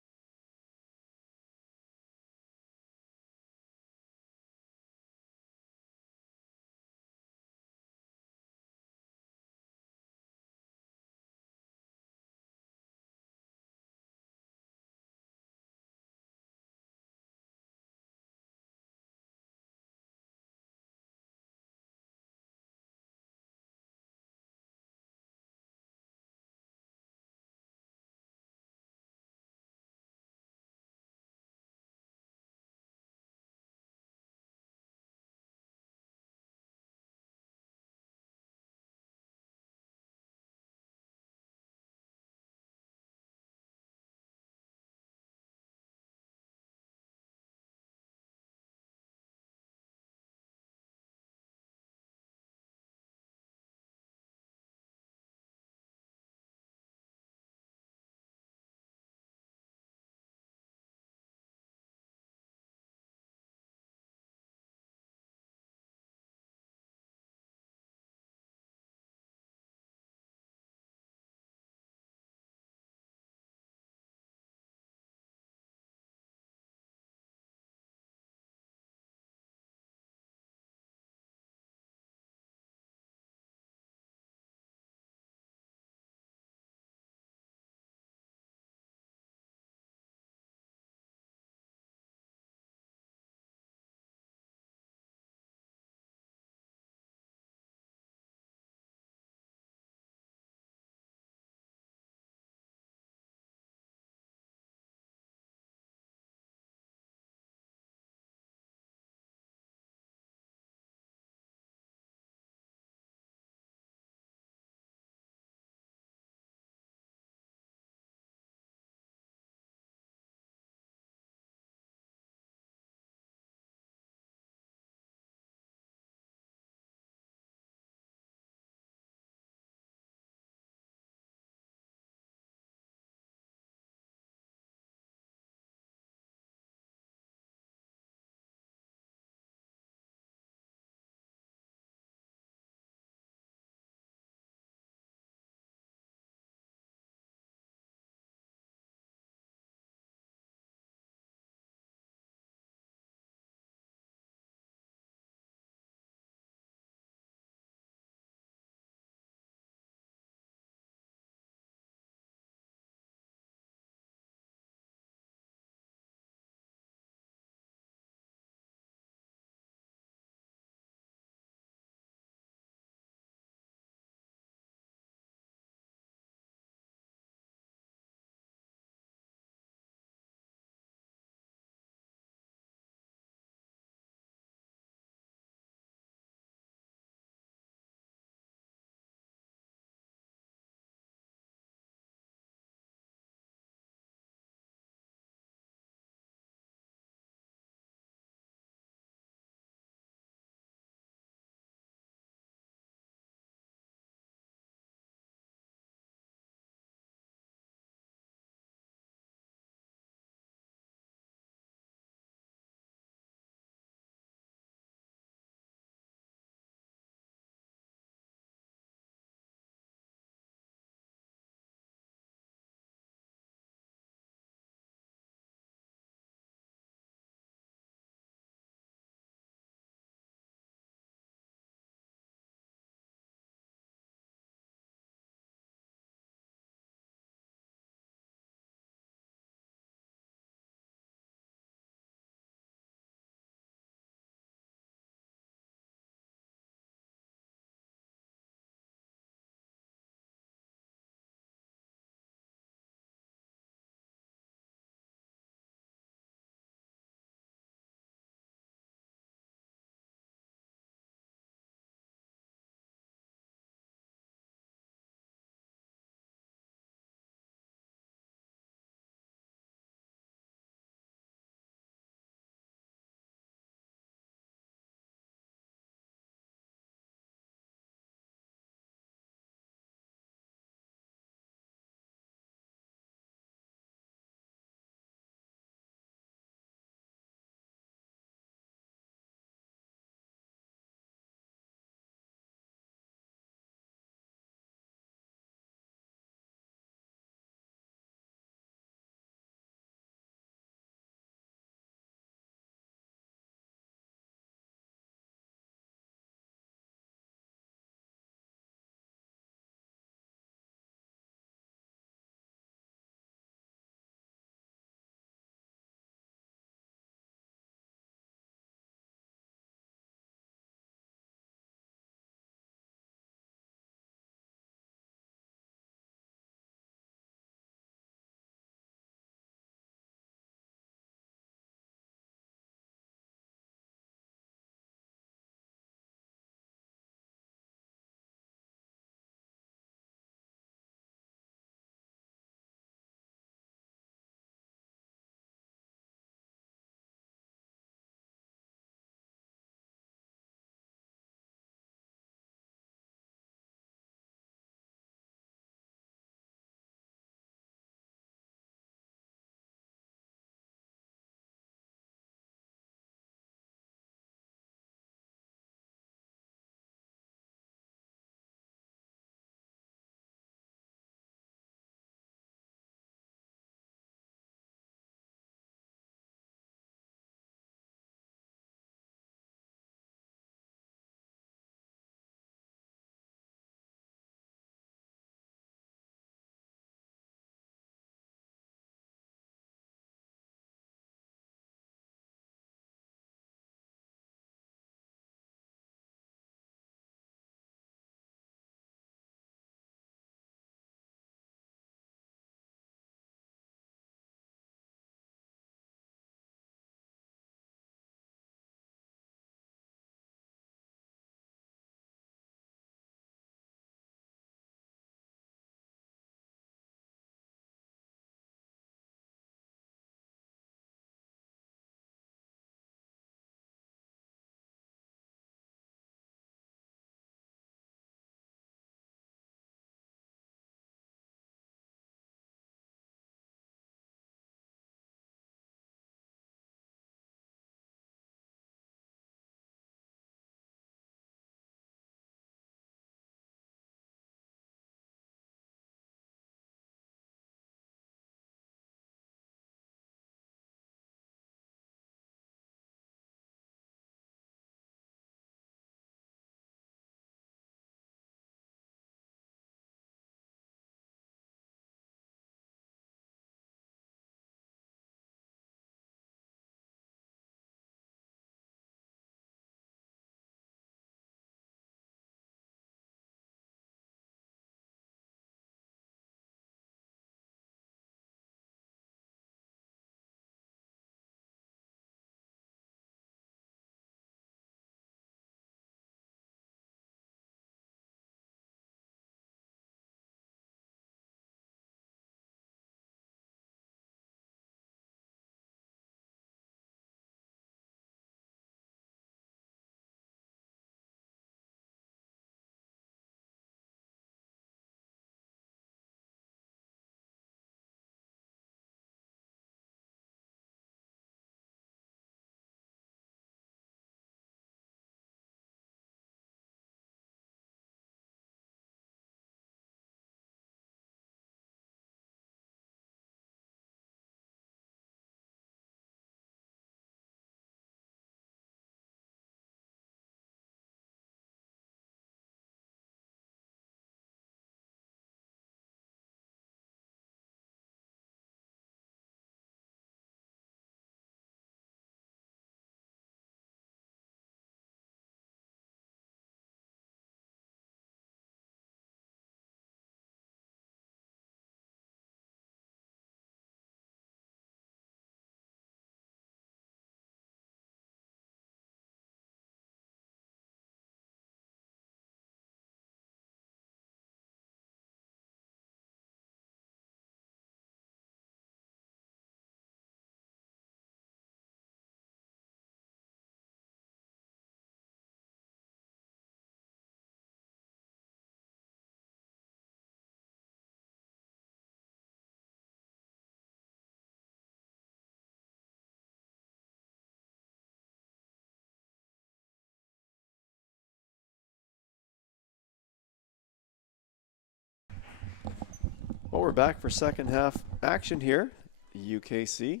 Well, we're back for second half action here. UKC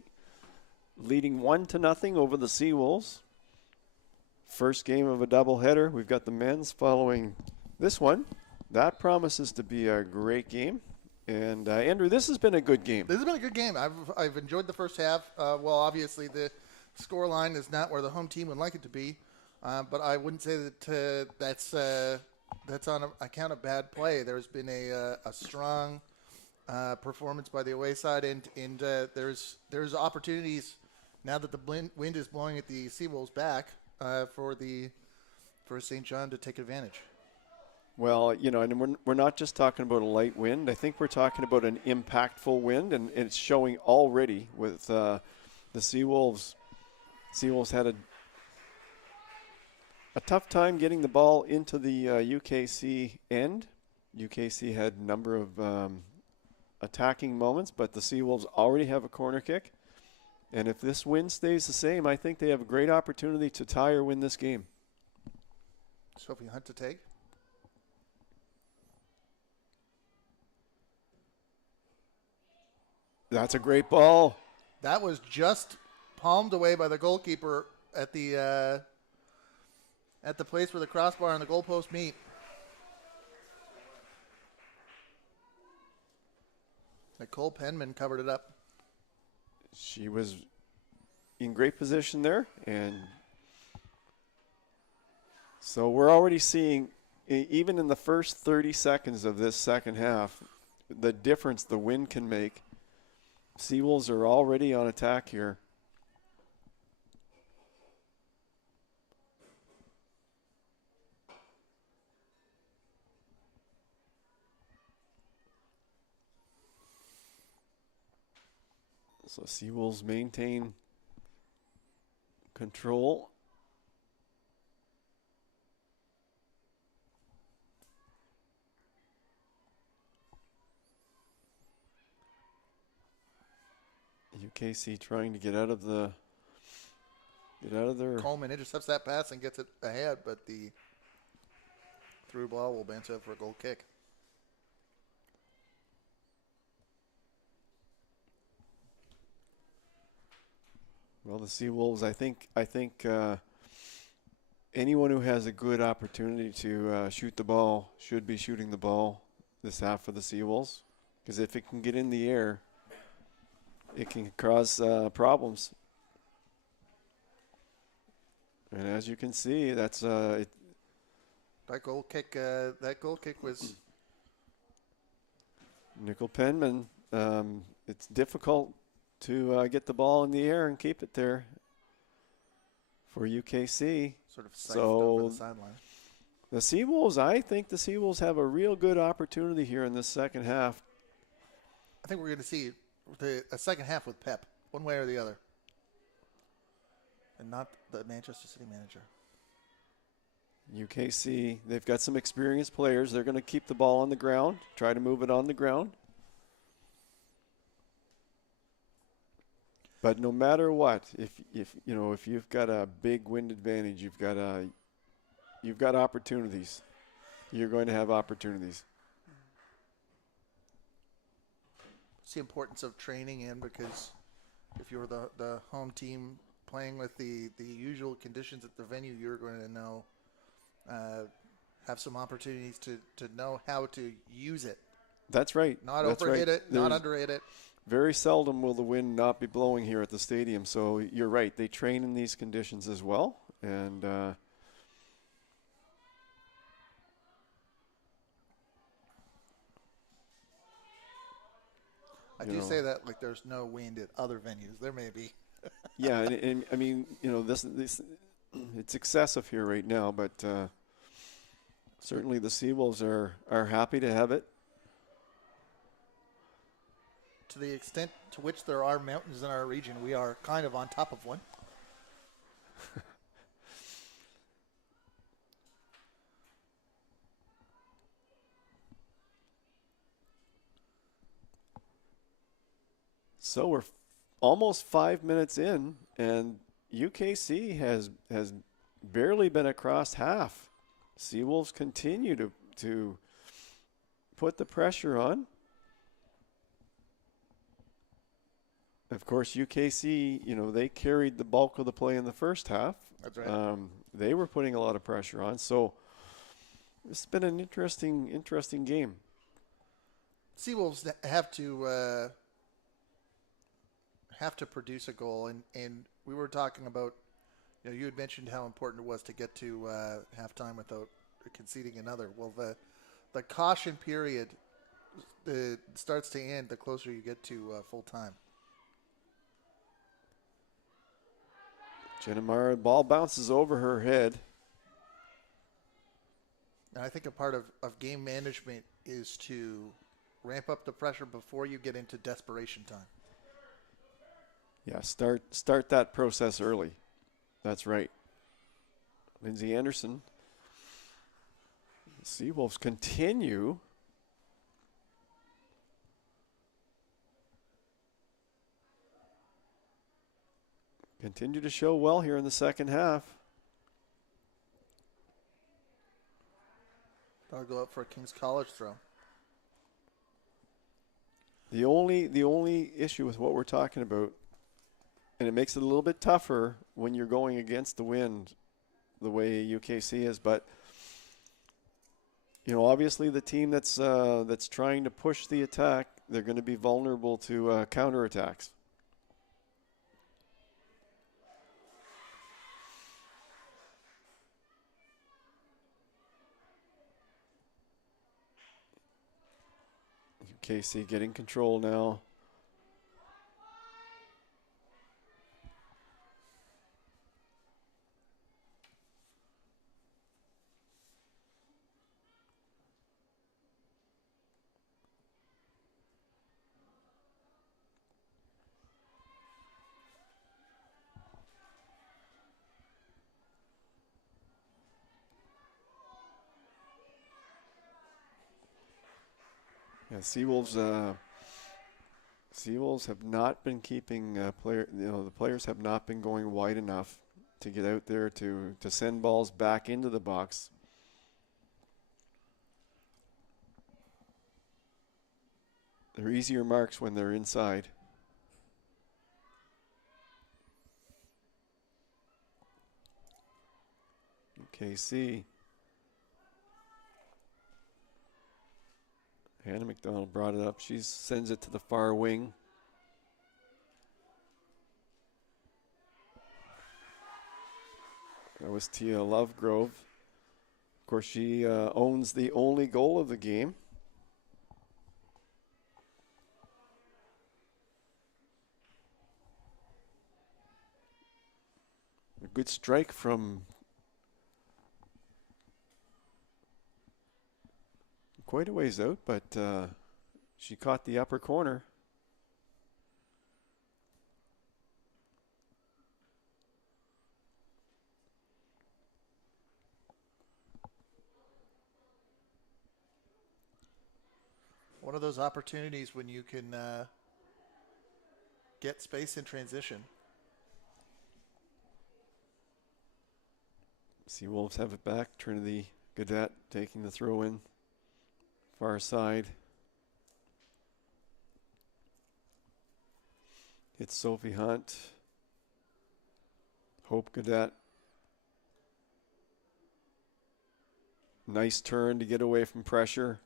leading 1-0 over the Seawolves. First game of a doubleheader. We've got the men's following this one. That promises to be a great game. And Andrew, this has been a good game. This has been a good game. I've enjoyed the first half. Well, obviously the score line is not where the home team would like it to be, but I wouldn't say that that's on account of bad play. There's been a strong performance by the away side, and there's opportunities now that the wind is blowing at the Seawolves back for St. John to take advantage. Well, and we're not just talking about a light wind. I think we're talking about an impactful wind, and it's showing already with the Seawolves. Seawolves had a tough time getting the ball into the UKC end. UKC had a number of attacking moments, but the Seawolves already have a corner kick. And if this wind stays the same, I think they have a great opportunity to tie or win this game. Sophie Hunt to take. That's a great ball. That was just palmed away by the goalkeeper at the place where the crossbar and the goalpost meet. Nicole Penman covered it up. She was in great position there, and so we're already seeing, even in the first 30 seconds of this second half, the difference the wind can make. Seawolves are already on attack here. So Seawolves maintain control. UKC trying to get out of their. Coleman intercepts that pass and gets it ahead, but the through ball will bounce out for a goal kick. Well, the Seawolves, I think anyone who has a good opportunity to shoot the ball should be shooting the ball this half for the Seawolves, because if it can get in the air, it can cause problems. And as you can see, that's That goal kick was Nicole Penman. It's difficult to get the ball in the air and keep it there for UKC. sort of siphed over the sideline. The Seawolves, I think the Seawolves have a real good opportunity here in this second half. I think we're going to see a second half with pep, one way or the other, and not the Manchester City manager. UKC, they've got some experienced players. They're going to keep the ball on the ground, try to move it on the ground. But no matter what, if you've got a big wind advantage, you've got opportunities. You're going to have opportunities. It's the importance of training in, because if you're the home team playing with the usual conditions at the venue, you're going to know, have some opportunities to know how to use it. That's right. Not That's overhit right. it, not underhit it. Very seldom will the wind not be blowing here at the stadium. So you're right. They train in these conditions as well. And I do say that like there's no wind at other venues. There may be. yeah, and I mean, this it's excessive here right now, but certainly the Seawolves are happy to have it. To the extent to which there are mountains in our region, we are kind of on top of one. So we're almost 5 minutes in, and UKC has barely been across half. Seawolves continue to put the pressure on. Of course, UKC, they carried the bulk of the play in the first half. That's right. They were putting a lot of pressure on. So it's been an interesting game. Seawolves have to produce a goal, and we were talking about, you had mentioned how important it was to get to halftime without conceding another. Well, the caution period starts to end the closer you get to full time. Jennemar, ball bounces over her head. And I think a part of game management is to ramp up the pressure before you get into desperation time. Yeah, start that process early. That's right. Lindsay Anderson. Seawolves continue. Continue to show well here in the second half. That'll go up for a King's College throw. The only issue with what we're talking about, and it makes it a little bit tougher when you're going against the wind the way UKC is, but obviously the team that's trying to push the attack, they're going to be vulnerable to counterattacks. UKC getting control now. Yeah, Seawolves have not been keeping the players have not been going wide enough to get out there to send balls back into the box. They're easier marks when they're inside. UKC. Hannah McDonald brought it up. She sends it to the far wing. That was Tia Lovegrove. Of course, she owns the only goal of the game. A good strike from quite a ways out, but she caught the upper corner. One of those opportunities when you can get space in transition. Seawolves have it back. Trinity Gaudette taking the throw in. Far side. It's Sophie Hunt. Hope Gaudette. Nice turn to get away from pressure.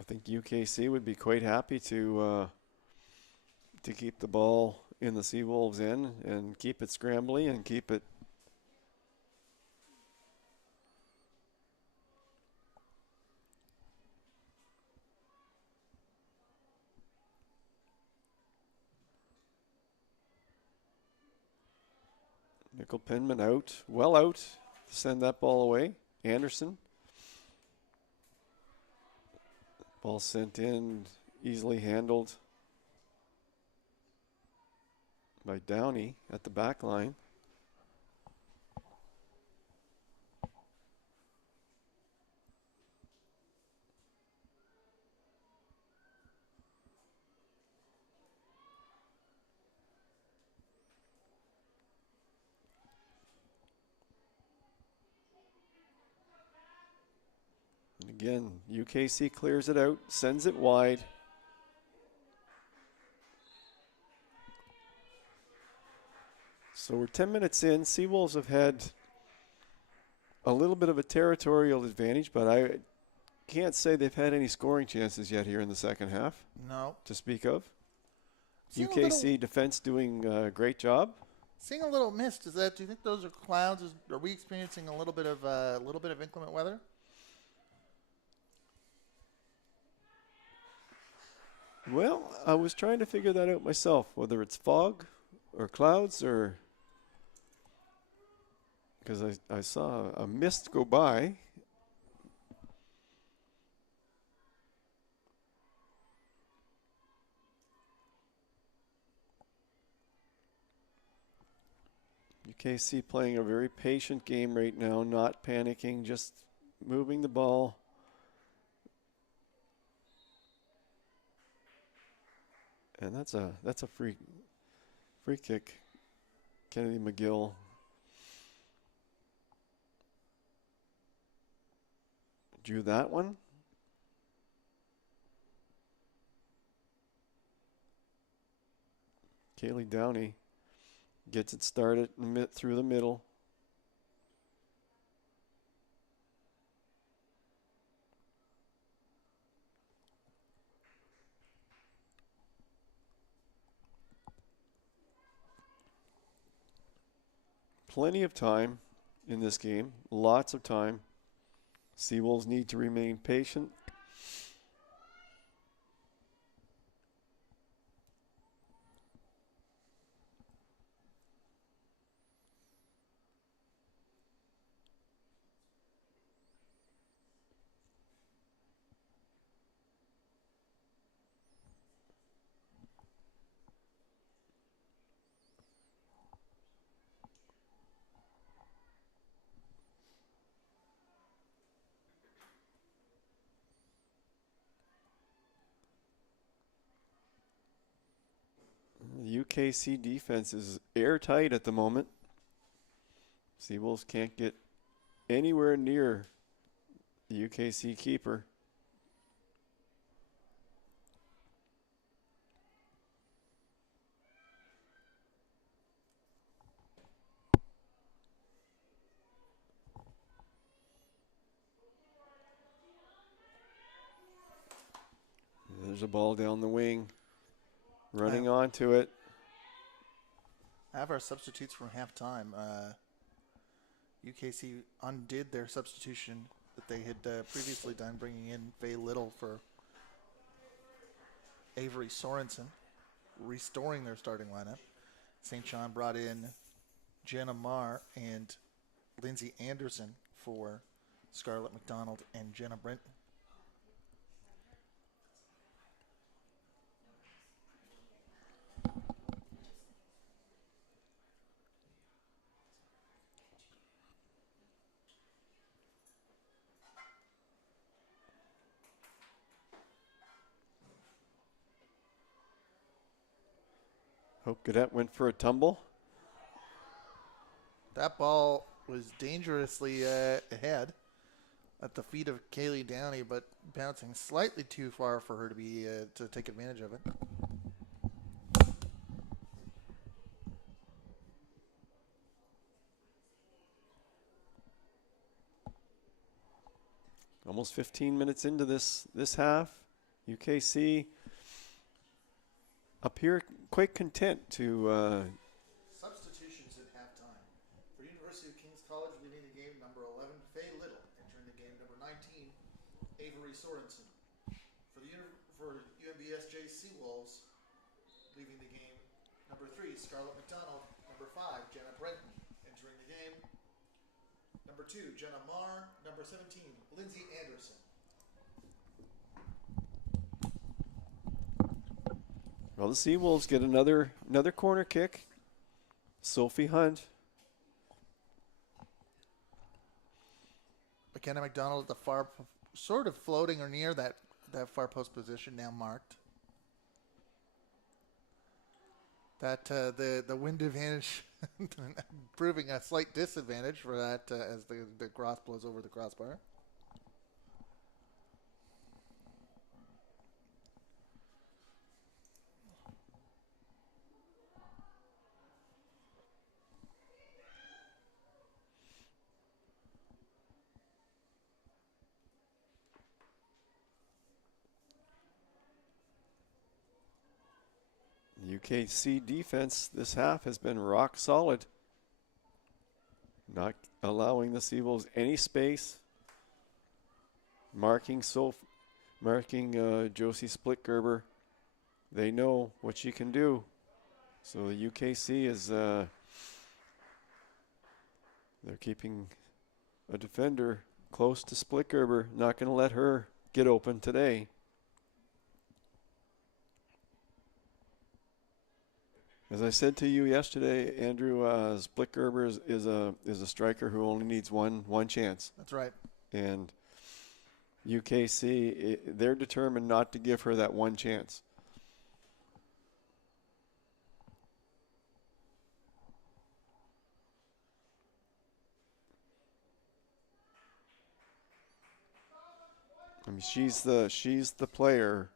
I think UKC would be quite happy to keep the ball in the Seawolves end and keep it scrambly and keep it Nickel Penman out, well out to send that ball away. Anderson. Ball sent in, easily handled by Downey at the back line. Again, UKC clears it out, sends it wide. So we're 10 minutes in. Seawolves have had a little bit of a territorial advantage, but I can't say they've had any scoring chances yet here in the second half No. to speak of. Seeing a UKC defense doing a great job. Seeing a little mist. Do you think those are clouds? Are we experiencing a little bit of inclement weather? Well, I was trying to figure that out myself, whether it's fog or clouds or because I saw a mist go by. UKC playing a very patient game right now, not panicking, just moving the ball. And that's a free kick. Kennedy McGill. Drew that one. Kaylee Downey gets it started through the middle. Plenty of time in this game. Lots of time. Seawolves need to remain patient. The UKC defense is airtight at the moment. Seawolves can't get anywhere near the UKC keeper. There's a ball down the wing. Running onto it. I have our substitutes from halftime. UKC undid their substitution that they had previously done, bringing in Faye Little for Avery Sorensen, restoring their starting lineup. St. John brought in Jenna Marr and Lindsay Anderson for Scarlett McDonald and Jenna Brenton. Hope Cadet went for a tumble. That ball was dangerously ahead at the feet of Kaylee Downey, but bouncing slightly too far for her to be to take advantage of it. Almost 15 minutes into this half. UKC appear quite content to Substitutions at halftime. For University of King's College, leading the game, number 11, Faye Little. Entering the game, number 19, Avery Sorensen. For UNBSJ Seawolves, leaving the game, number 3, Scarlett McDonald. Number 5, Jenna Brenton. Entering the game, number 2, Jenna Marr. Number 17, Lindsay Anderson. well, the Seawolves get another corner kick. Sophie Hunt. McKenna McDonald at the far, sort of floating or near that far post position, now marked. That the wind advantage proving a slight disadvantage for that as the cross blows over the crossbar. UKC defense this half has been rock solid, not allowing the Seawolves any space, marking Josie Splitgerber. They know what she can do. So the UKC is they're keeping a defender close to Splitgerber, not going to let her get open today. As I said to you yesterday, Andrew, Splitgerber is a striker who only needs one chance. That's right. And UKC, they're determined not to give her that one chance. I mean, she's the player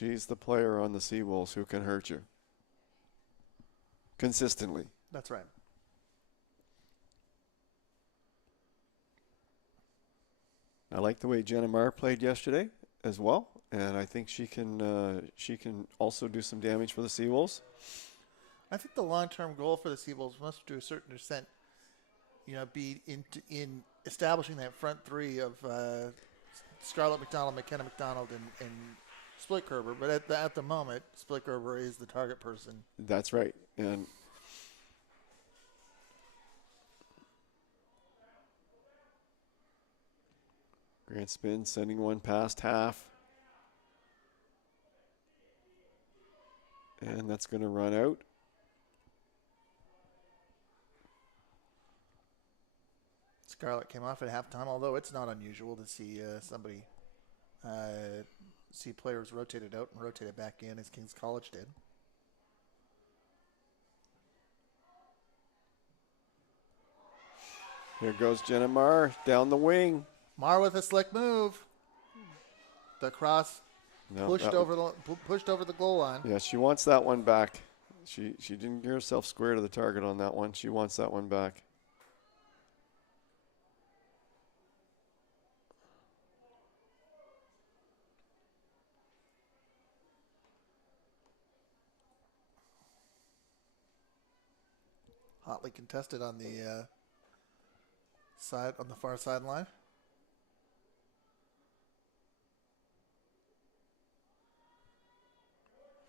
on the Seawolves who can hurt you consistently. That's right. I like the way Jenna Marr played yesterday as well, and I think she can also do some damage for the Seawolves. I think the long-term goal for the Seawolves must, to a certain extent, be in establishing that front three of Scarlett McDonald, McKenna McDonald, and Splitgerber. But at the moment, Splitgerber is the target person. That's right, and Grant spin, sending one past half. And that's going to run out. Scarlett came off at halftime, although it's not unusual to see see players rotated out and rotated back in, as King's College did. Here goes Jenna Marr down the wing. Marr with a slick move. The cross pushed over the goal line. Yeah, she wants that one back. She didn't get herself square to the target on that one. She wants that one back. Hotly contested on the far sideline.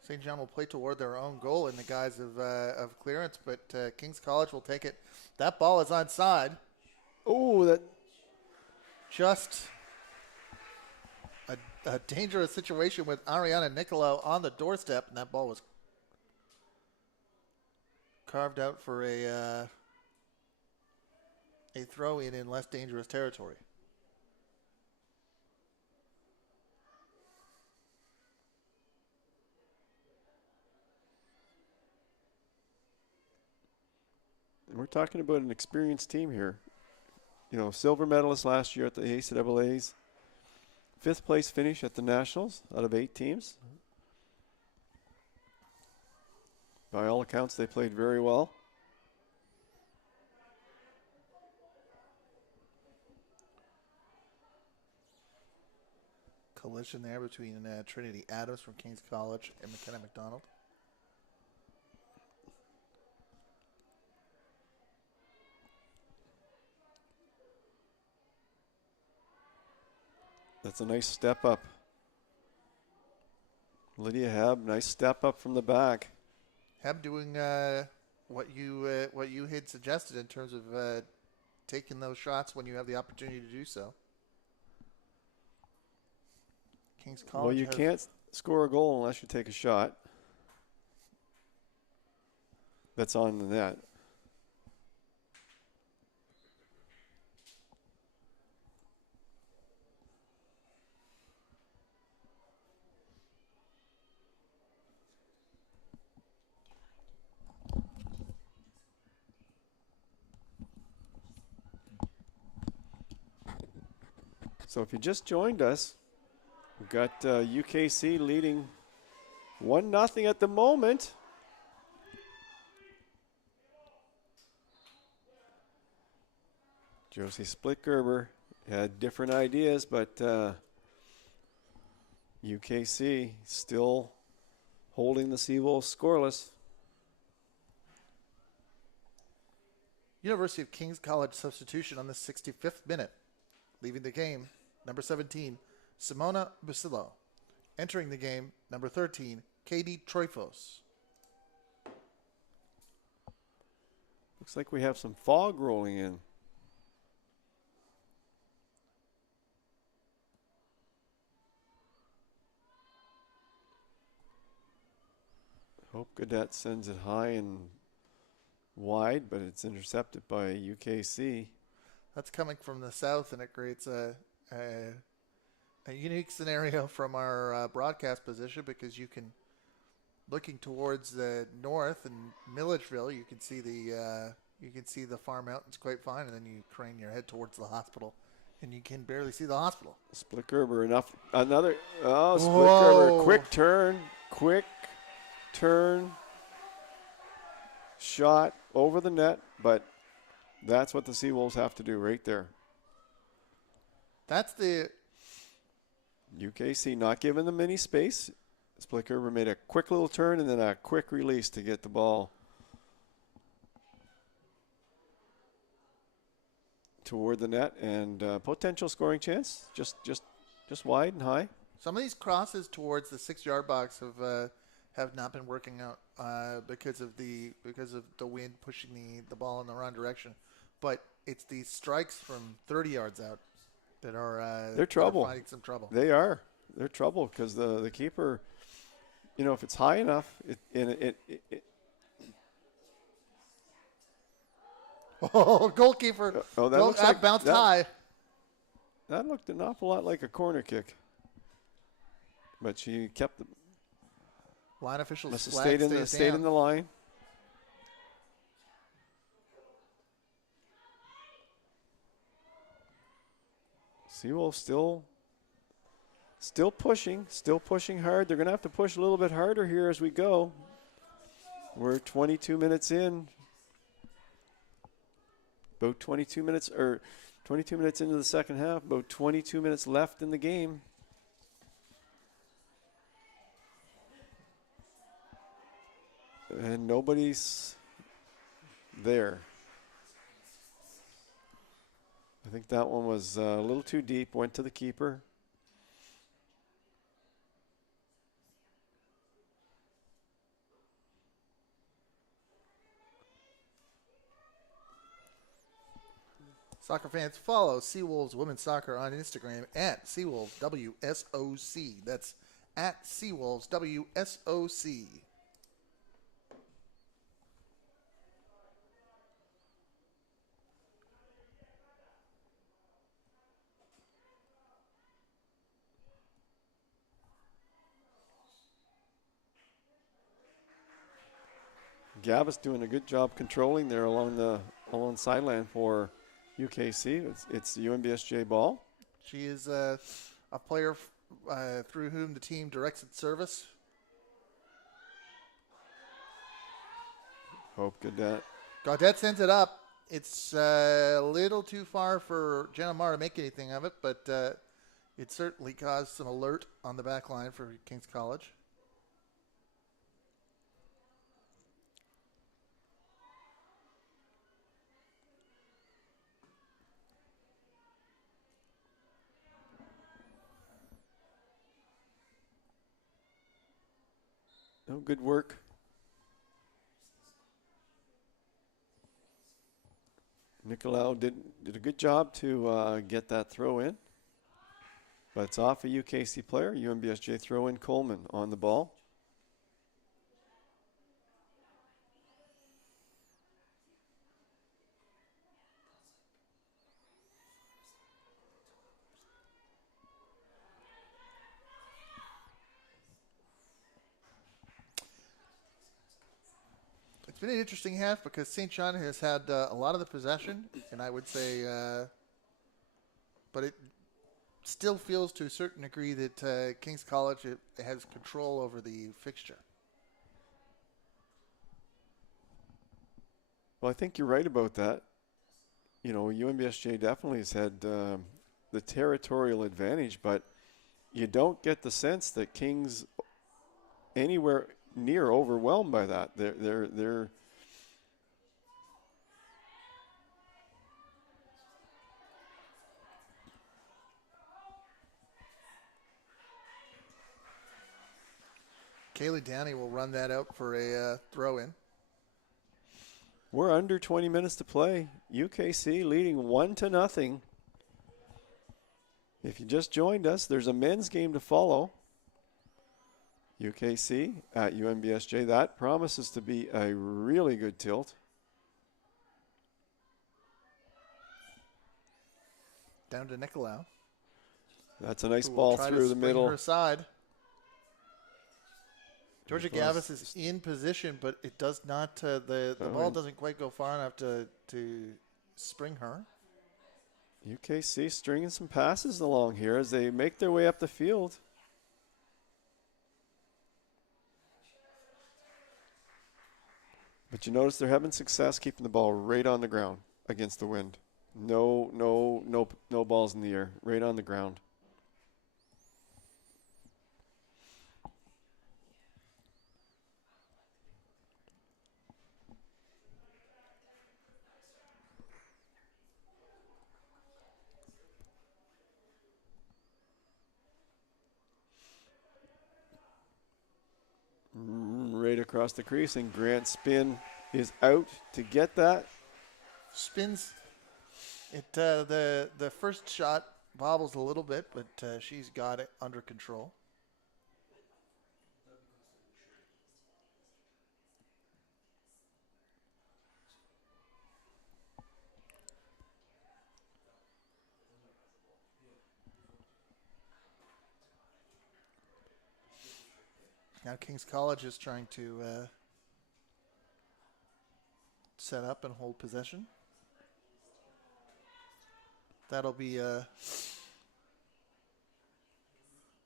St. John will play toward their own goal in the guise of clearance, but King's College will take it. That ball is onside. Oh, that just a dangerous situation with Ariana Nicolau on the doorstep, and that ball was carved out for a throw in less dangerous territory. And we're talking about an experienced team here. Silver medalist last year at the ACAA's. 5th place finish at the Nationals out of 8 teams. By all accounts, they played very well. Collision there between Trinity Adams from King's College and McKenna McDonald. That's a nice step up. Lydia Hebb, nice step up from the back. Hebb doing what you had suggested in terms of taking those shots when you have the opportunity to do so. King's College. Well, you can't score a goal unless you take a shot that's on the net. So if you just joined us, we've got UKC leading 1-0 at the moment. Josie Splitgerber had different ideas, but UKC still holding the Seawolves scoreless. University of King's College substitution on the 65th minute. Leaving the game, number 17, Simona Basillo. Entering the game, number 13, Katie Troifos. Looks like we have some fog rolling in. Hope Gaudette sends it high and wide, but it's intercepted by UKC. That's coming from the south, and it creates a unique scenario from our broadcast position because you can, looking towards the north and Milledgeville, you can see the Far Mountains quite fine, and then you crane your head towards the hospital, and you can barely see the hospital. Split Gerber enough. Another. Oh, Split Whoa. Gerber. Quick turn. Shot over the net, but that's what the Seawolves have to do right there. That's the UKC not giving them any space. Split Gerber made a quick little turn and then a quick release to get the ball toward the net, and potential scoring chance, just wide and high. some of these crosses towards the 6-yard box have not been working out because of the wind pushing the ball in the wrong direction. But it's these strikes from 30 yards out that are they're trouble. finding some trouble. They're trouble because the keeper, if it's high enough, Oh, goalkeeper! that looks like bounced that, high. That looked an awful lot like a corner kick, but she kept the Line officials must have flag stayed in the line. Seawolves still pushing hard. They're going to have to push a little bit harder here as we go. We're 22 minutes in. About 22 minutes into the second half. About 22 minutes left in the game. And nobody's there. I think that one was a little too deep, went to the keeper. Soccer fans, follow Seawolves Women's Soccer on Instagram at Seawolves WSOC. That's at Seawolves WSOC. Gavis doing a good job controlling there along sideline for UKC. It's the UNBSJ ball. She is a player through whom the team directs its service. Hope Gaudette. Gaudette sends it up. It's a little too far for Jenna Marr to make anything of it, but it certainly caused some alert on the back line for King's College. No, good work. Nicolau did a good job to get that throw in. But it's off a UKC player. UNBSJ throw in Coleman on the ball. It's been an interesting half because St. John has had a lot of the possession, and I would say, but it still feels to a certain degree that King's College has control over the fixture. Well, I think you're right about that. UNBSJ definitely has had the territorial advantage, but you don't get the sense that King's anywhere near overwhelmed by that. They're Kaylee Downey will run that out for a throw-in. We're under 20 minutes to play. UKC leading 1-0. If you just joined us, there's a men's game to follow. UKC at UNBSJ. That promises to be a really good tilt. Down to Nicolau. That's a nice Who will ball try through to the spring middle. her side. Georgia It was- Gavis is in position, but it does not. The ball doesn't quite go far enough to spring her. UKC stringing some passes along here as they make their way up the field. But you notice they're having success keeping the ball right on the ground against the wind. No balls in the air, right on the ground. Right across the crease, and Grant's spin is out to get that. Spins. It the first shot bobbles a little bit, but she's got it under control. Now King's College is trying to set up and hold possession. That'll be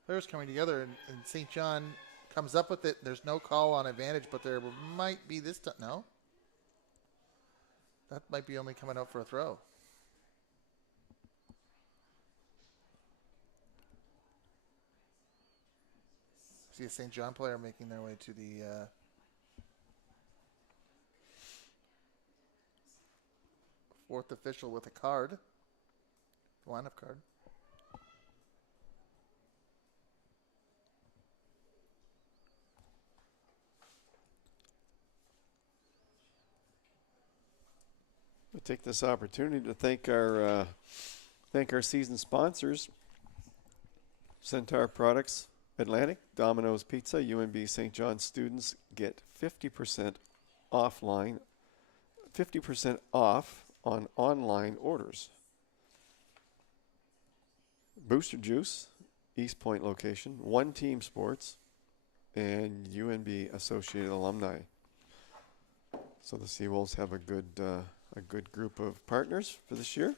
players coming together, and St. John comes up with it. There's no call on advantage, but there might be this time. No? That might be only coming out for a throw. See a St. John player making their way to the fourth official with a card, lineup card. We'll take this opportunity to thank our season sponsors: Centaur Products, Atlantic, Domino's Pizza. UNB St. John students get 50% offline, 50% off on online orders. Booster Juice, East Point location, One Team Sports, and UNB Associated Alumni. So the Seawolves have a good group of partners for this year.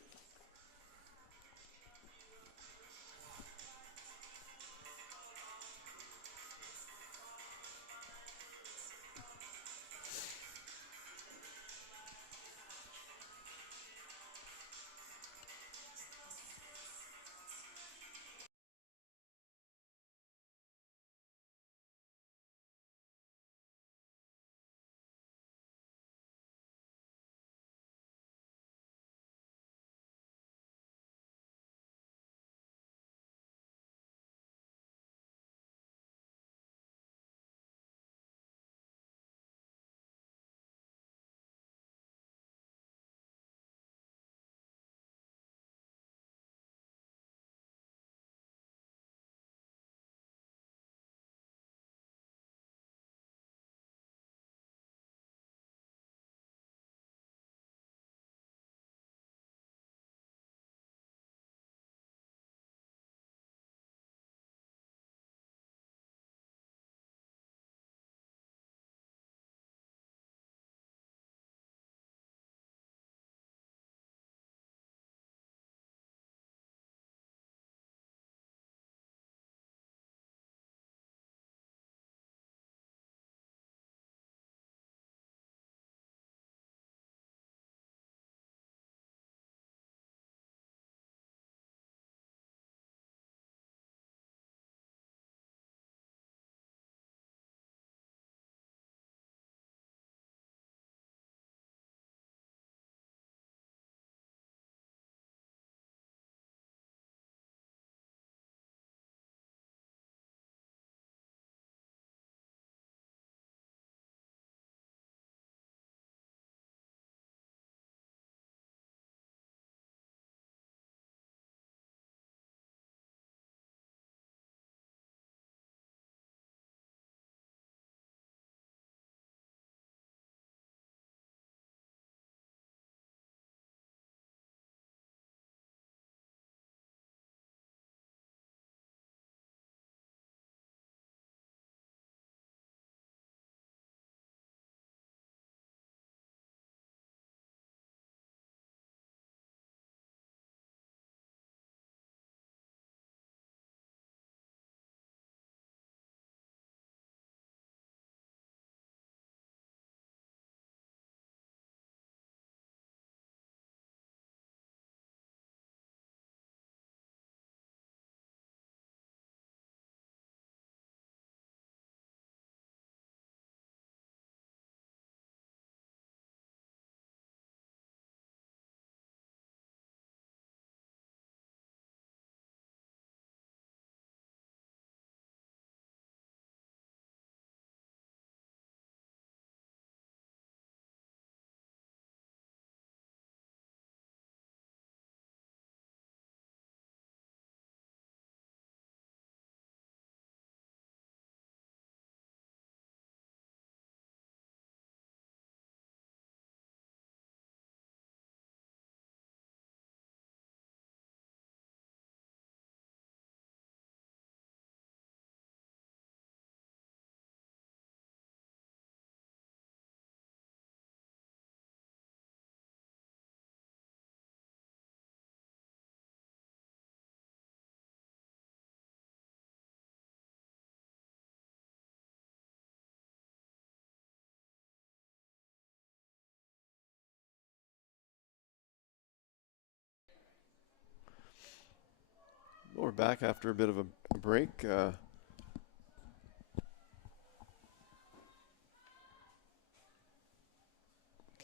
We're back after a bit of a break.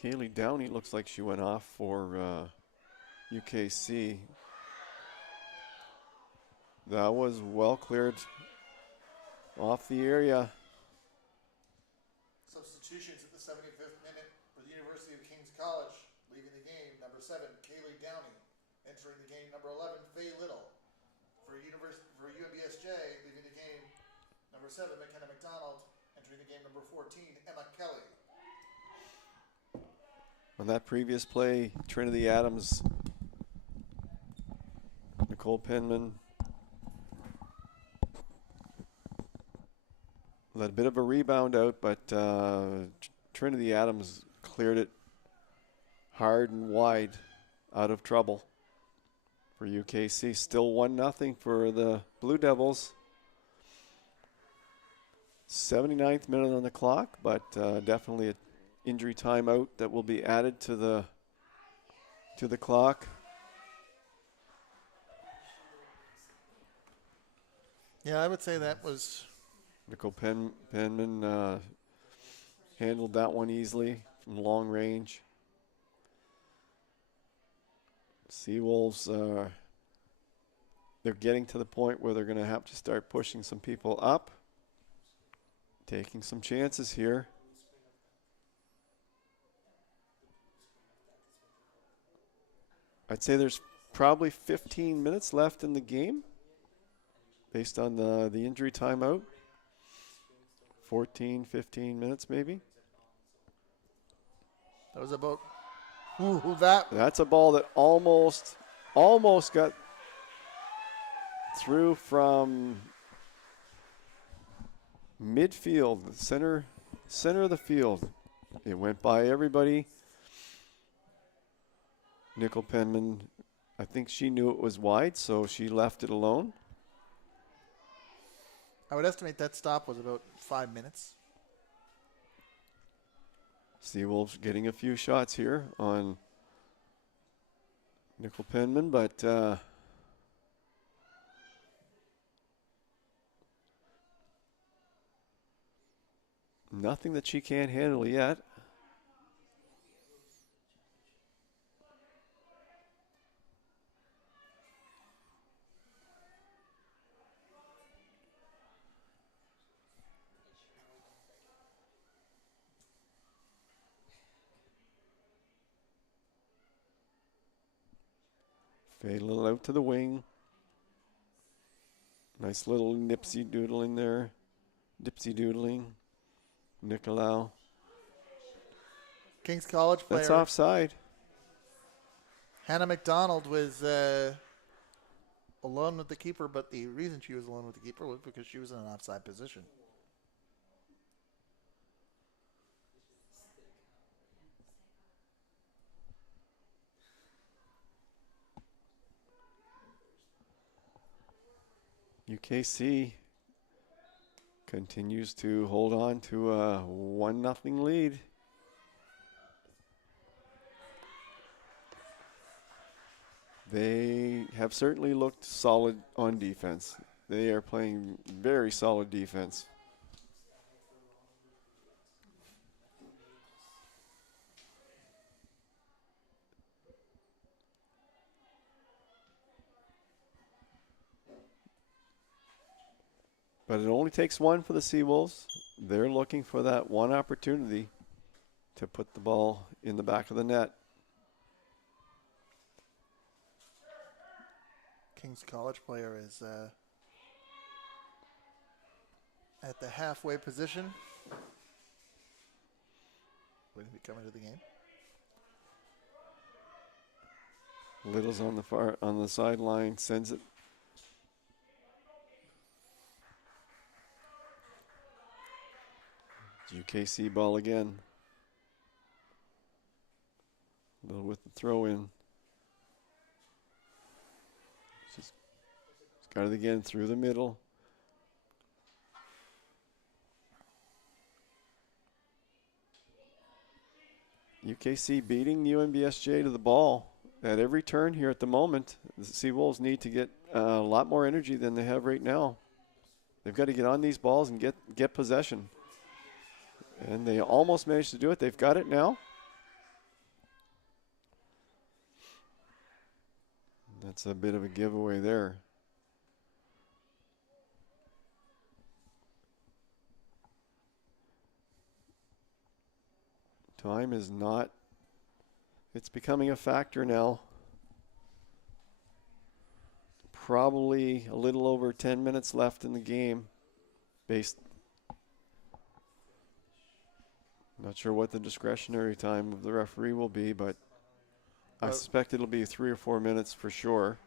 Kaylee Downey looks like she went off for UKC. That was well cleared off the area. Substitutions at the 75th minute for the University of King's College. Leaving the game, number 7, Kaylee Downey. Entering the game, number 11, Faye Little. For UNBSJ, leaving the game, number 7, McKenna McDonald. Entering the game, number 14, Emma Kelly. On that previous play, Trinity Adams, Nicole Penman let a bit of a rebound out, but Trinity Adams cleared it hard and wide, out of trouble for UKC. Still 1-0 for the Blue Devils. 79th minute on the clock, but definitely an injury timeout that will be added to the clock. Yeah, I would say that was... Nicole Penman handled that one easily from long range. Seawolves, they're getting to the point where they're going to have to start pushing some people up, taking some chances here. I'd say there's probably 15 minutes left in the game based on the injury timeout. 14, 15 minutes maybe. That was about... That's a ball that almost got through from midfield, center of the field. It went by everybody. Nicole Penman, I think she knew it was wide, so she left it alone. I would estimate that stop was about 5 minutes. Seawolves getting a few shots here on Nicole Penman, but nothing that she can't handle yet. Fade a little out to the wing. Nice little nipsy doodling there. Dipsy doodling. Nicolau. King's College player. That's offside. Hannah McDonald was alone with the keeper, but the reason she was alone with the keeper was because she was in an offside position. UKC continues to hold on to a 1-0 lead. They have certainly looked solid on defense. They are playing very solid defense. But it only takes one for the Seawolves. They're looking for that one opportunity to put the ball in the back of the net. King's College player is at the halfway position. Waiting to come into the game. Little's on the sideline, sends it. UKC ball again. Little with the throw in. Just got it again through the middle. UKC beating UNBSJ to the ball at every turn here at the moment. The Seawolves need to get a lot more energy than they have right now. They've got to get on these balls and get possession. And they almost managed to do it. They've got it now. That's a bit of a giveaway there. Time is not, it's becoming a factor now. Probably a little over 10 minutes left in the game. Not sure what the discretionary time of the referee will be, but I suspect it'll be 3 or 4 minutes for sure.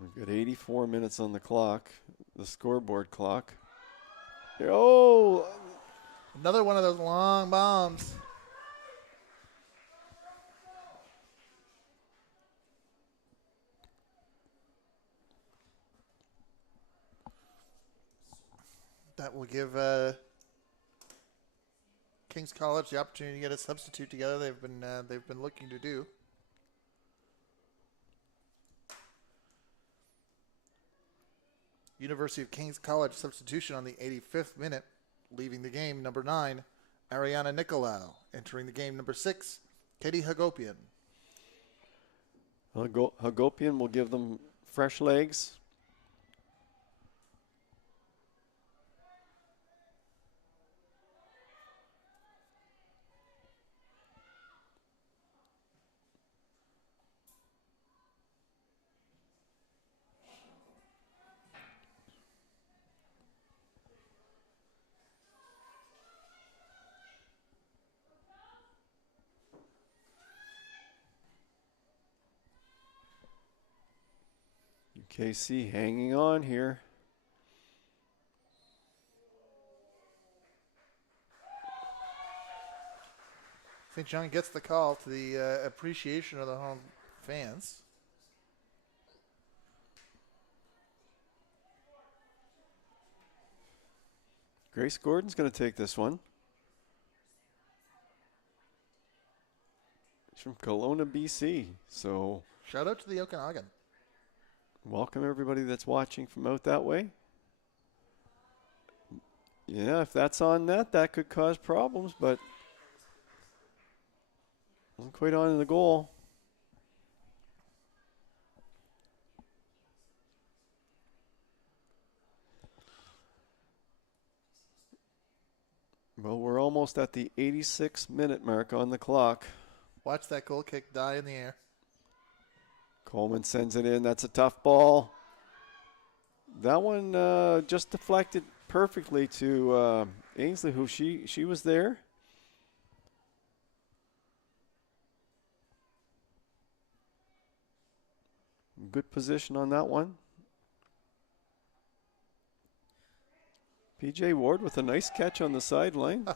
We've got 84 minutes on the clock, the scoreboard clock. Oh! Another one of those long bombs. That will give King's College the opportunity to get a substitute together. They've been looking to do. University of King's College substitution on the 85th minute, leaving the game number 9, Ariana Nicolau. Entering the game number 6, Katie Hagopian. Hagopian will give them fresh legs. UKC hanging on here. St. John gets the call to the appreciation of the home fans. Grace Gordon's going to take this one. She's from Kelowna, BC. So shout out to the Okanagan. Welcome everybody that's watching from out that way. Yeah, if that's on net, that could cause problems, but wasn't quite on the goal. Well, we're almost at the 86-minute mark on the clock. Watch that goal kick die in the air. Coleman sends it in. That's a tough ball. That one just deflected perfectly to Ainsley, who she was there. Good position on that one. PJ Ward with a nice catch on the sideline.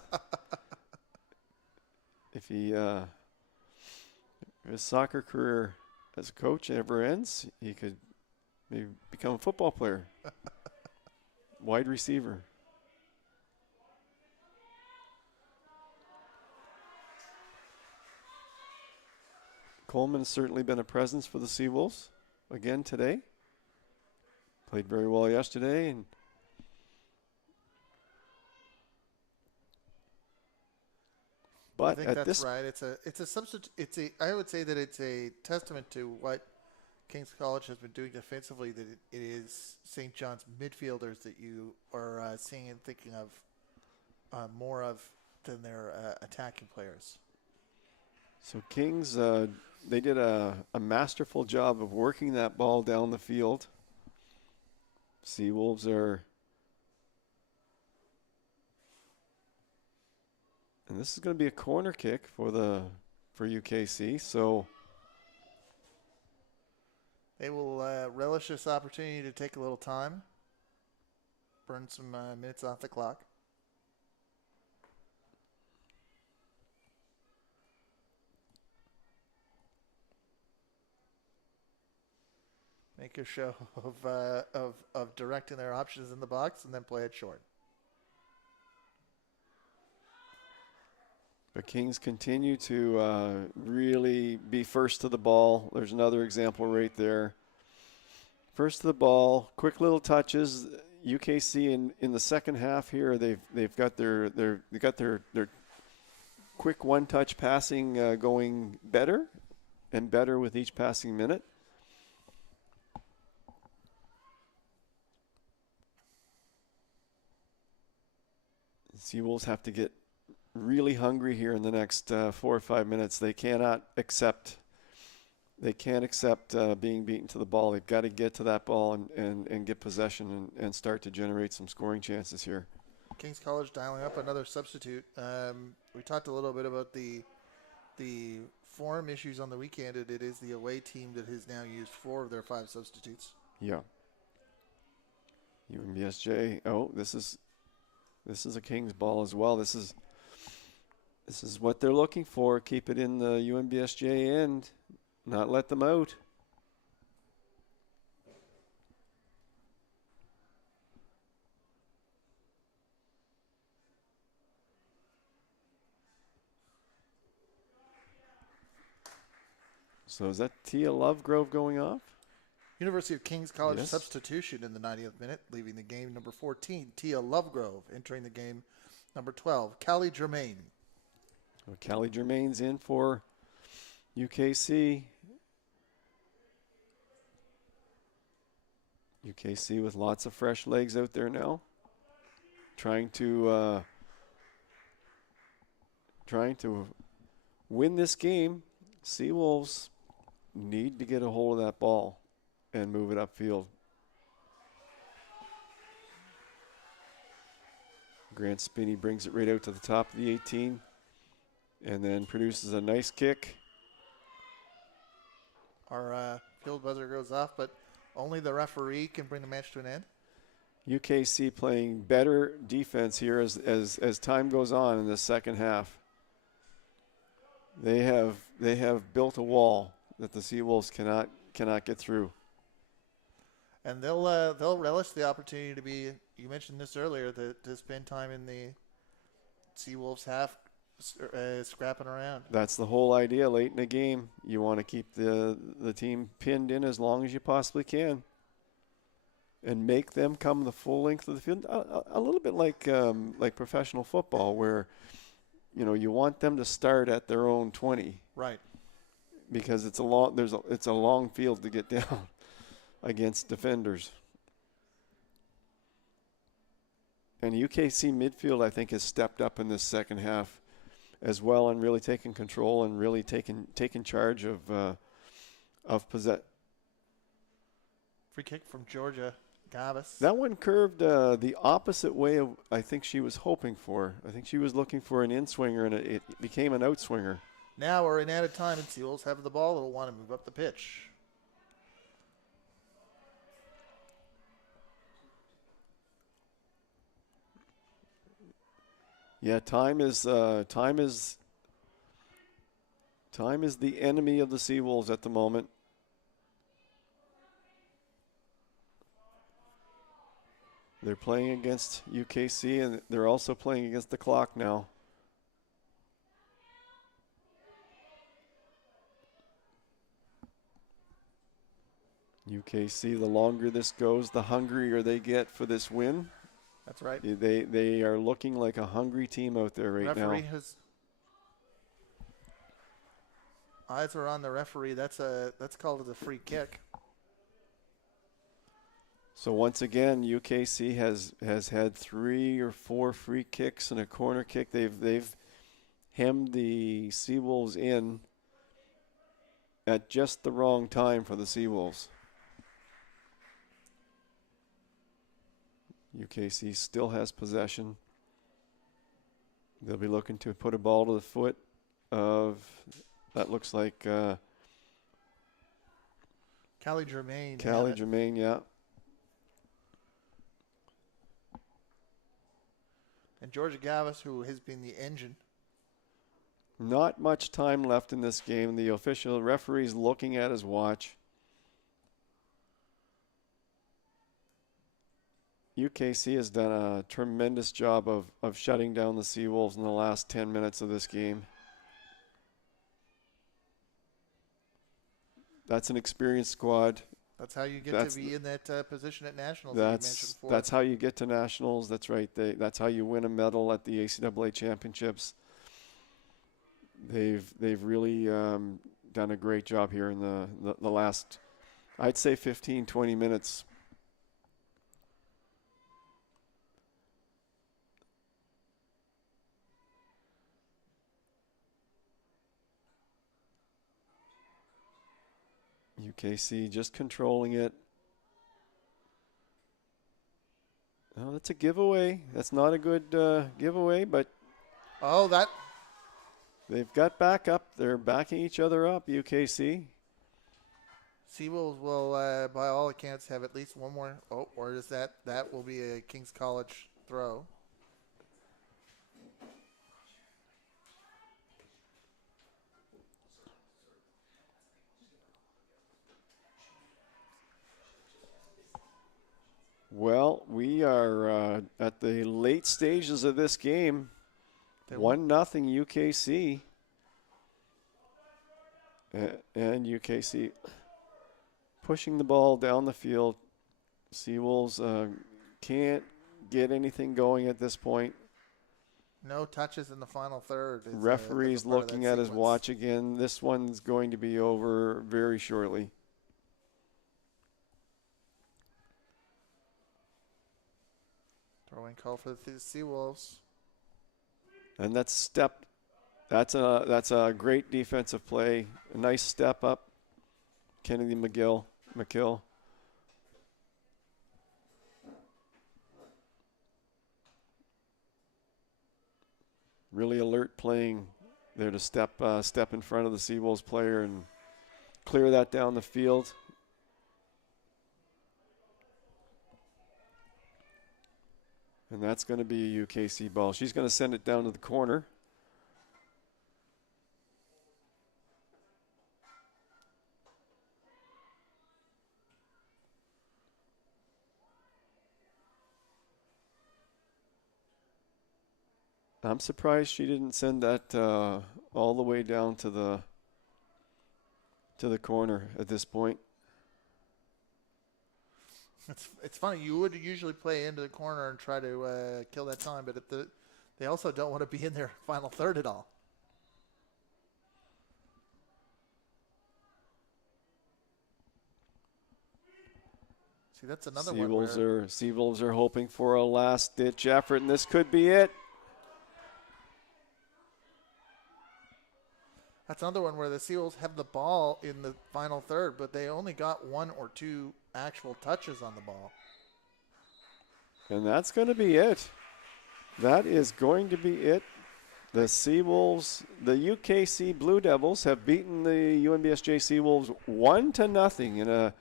If his soccer career as a coach ever ends, he could maybe become a football player. Wide receiver. Coleman's certainly been a presence for the Seawolves again today. Played very well yesterday, and but I think at that's this right. It's a substitute. I would say that it's a testament to what King's College has been doing defensively. That it is St. John's midfielders that you are seeing and thinking of more of than their attacking players. So Kings, they did a masterful job of working that ball down the field. Seawolves are, and this is going to be a corner kick for UKC. So they will relish this opportunity to take a little time, burn some minutes off the clock. Make a show of directing their options in the box and then play it short. But Kings continue to really be first to the ball. There's another example right there. First to the ball, quick little touches. UKC in the second half here, they've got their quick one-touch passing going better and better with each passing minute. The Seawolves have to get really hungry here in the next 4 or 5 minutes. They can't accept being beaten to the ball. They've got to get to that ball and get possession and start to generate some scoring chances here. King's College dialing up another substitute. We talked a little bit about the form issues on the weekend. It is the away team that has now used 4 of their 5 substitutes. Yeah. UNBSJ. Oh, this is a Kings ball as well. This is what they're looking for. Keep it in the UNBSJ end, not let them out. So is that Tia Lovegrove going off? University of King's College Yes. substitution in the 90th minute, leaving the game number 14, Tia Lovegrove, entering the game number 12, Callie Germain. Well, Callie Germain's in for UKC. UKC with lots of fresh legs out there now, trying to win this game. Seawolves need to get a hold of that ball and move it upfield. Grant Spinney brings it right out to the top of the 18 and then produces a nice kick. Our field buzzer goes off, but only the referee can bring the match to an end. UKC playing better defense here as time goes on in the second half. They have built a wall that the Seawolves cannot get through. And they'll relish the opportunity to be, you mentioned this earlier, to spend time in the Seawolves half scrapping around. That's the whole idea late in the game. You want to keep the team pinned in as long as you possibly can and make them come the full length of the field. A little bit like professional football where, you want them to start at their own 20. Right. Because it's a long field to get down against defenders. And UKC midfield, I think, has stepped up in this second half as well and really taken control and really taken charge of possession. Free kick from Georgia Gavas. That one curved the opposite way of I think she was hoping for. I think she was looking for an in-swinger, and it became an out-swinger. Now we're in added time, and Seawolves have the ball. They'll want to move up the pitch. Yeah, time is the enemy of the Seawolves at the moment. They're playing against UKC, and they're also playing against the clock now. UKC, the longer this goes, the hungrier they get for this win. That's right. They are looking like a hungry team out there right now. Eyes are on the referee. That's called a free kick. So once again, UKC has had 3 or 4 free kicks and a corner kick. They've hemmed the Seawolves in at just the wrong time for the Seawolves. UKC still has possession. They'll be looking to put a ball to the foot of, that looks like Callie Germain. Callie Germain, yeah. And Georgia Gavas, who has been the engine. Not much time left in this game. The official referee's looking at his watch. UKC has done a tremendous job of shutting down the Seawolves in the last 10 minutes of this game. That's an experienced squad. That's how you get to be in that position at nationals. That you mentioned before. That's how you get to nationals. That's right. That's how you win a medal at the ACAA championships. They've really done a great job here in the last, I'd say, 15, 20 minutes. UKC just controlling it. Oh, that's a giveaway. That's not a good giveaway, but they've got back up. They're backing each other up, UKC. Seawolves will, by all accounts, have at least one more. Oh, or is that will be a King's College throw. Well, we are at the late stages of this game. 1-0 UKC. And UKC pushing the ball down the field. Seawolves can't get anything going at this point. No touches in the final third. Referee's looking at his watch again. This one's going to be over very shortly. Throwing call for the Seawolves. And that's step. That's a great defensive play. A nice step up. Kennedy McGill. Really alert playing there to step in front of the Seawolves player and clear that down the field. And that's going to be a UKC ball. She's going to send it down to the corner. I'm surprised she didn't send that all the way down to the corner at this point. It's funny. You would usually play into the corner and try to kill that time, but they also don't want to be in their final third at all. See, that's another one. Seawolves are hoping for a last-ditch effort, and this could be it. That's another one where the Seawolves have the ball in the final third, but they only got 1 or 2 actual touches on the ball. And that's going to be it. That is going to be it. The Seawolves, the UKC Blue Devils have beaten the UNBSJ Seawolves 1-0 in an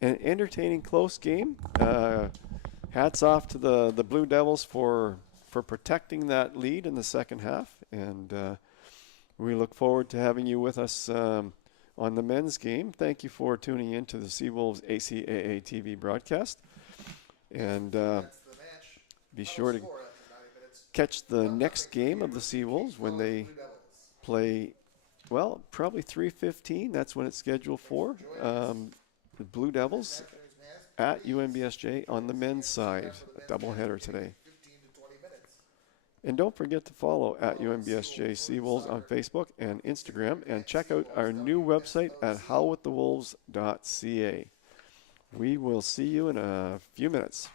entertaining close game. Hats off to the Blue Devils for protecting that lead in the second half. And we look forward to having you with us on the men's game. Thank you for tuning in to the Seawolves ACAA TV broadcast. And be sure to catch the next game of the Seawolves when they play, well, probably 3:15. That's when it's scheduled for. The Blue Devils at UNBSJ on the men's side. A doubleheader today. And don't forget to follow at UNBSJ Seawolves on Facebook and Instagram, and check out our new website at howwiththewolves.ca. We will see you in a few minutes.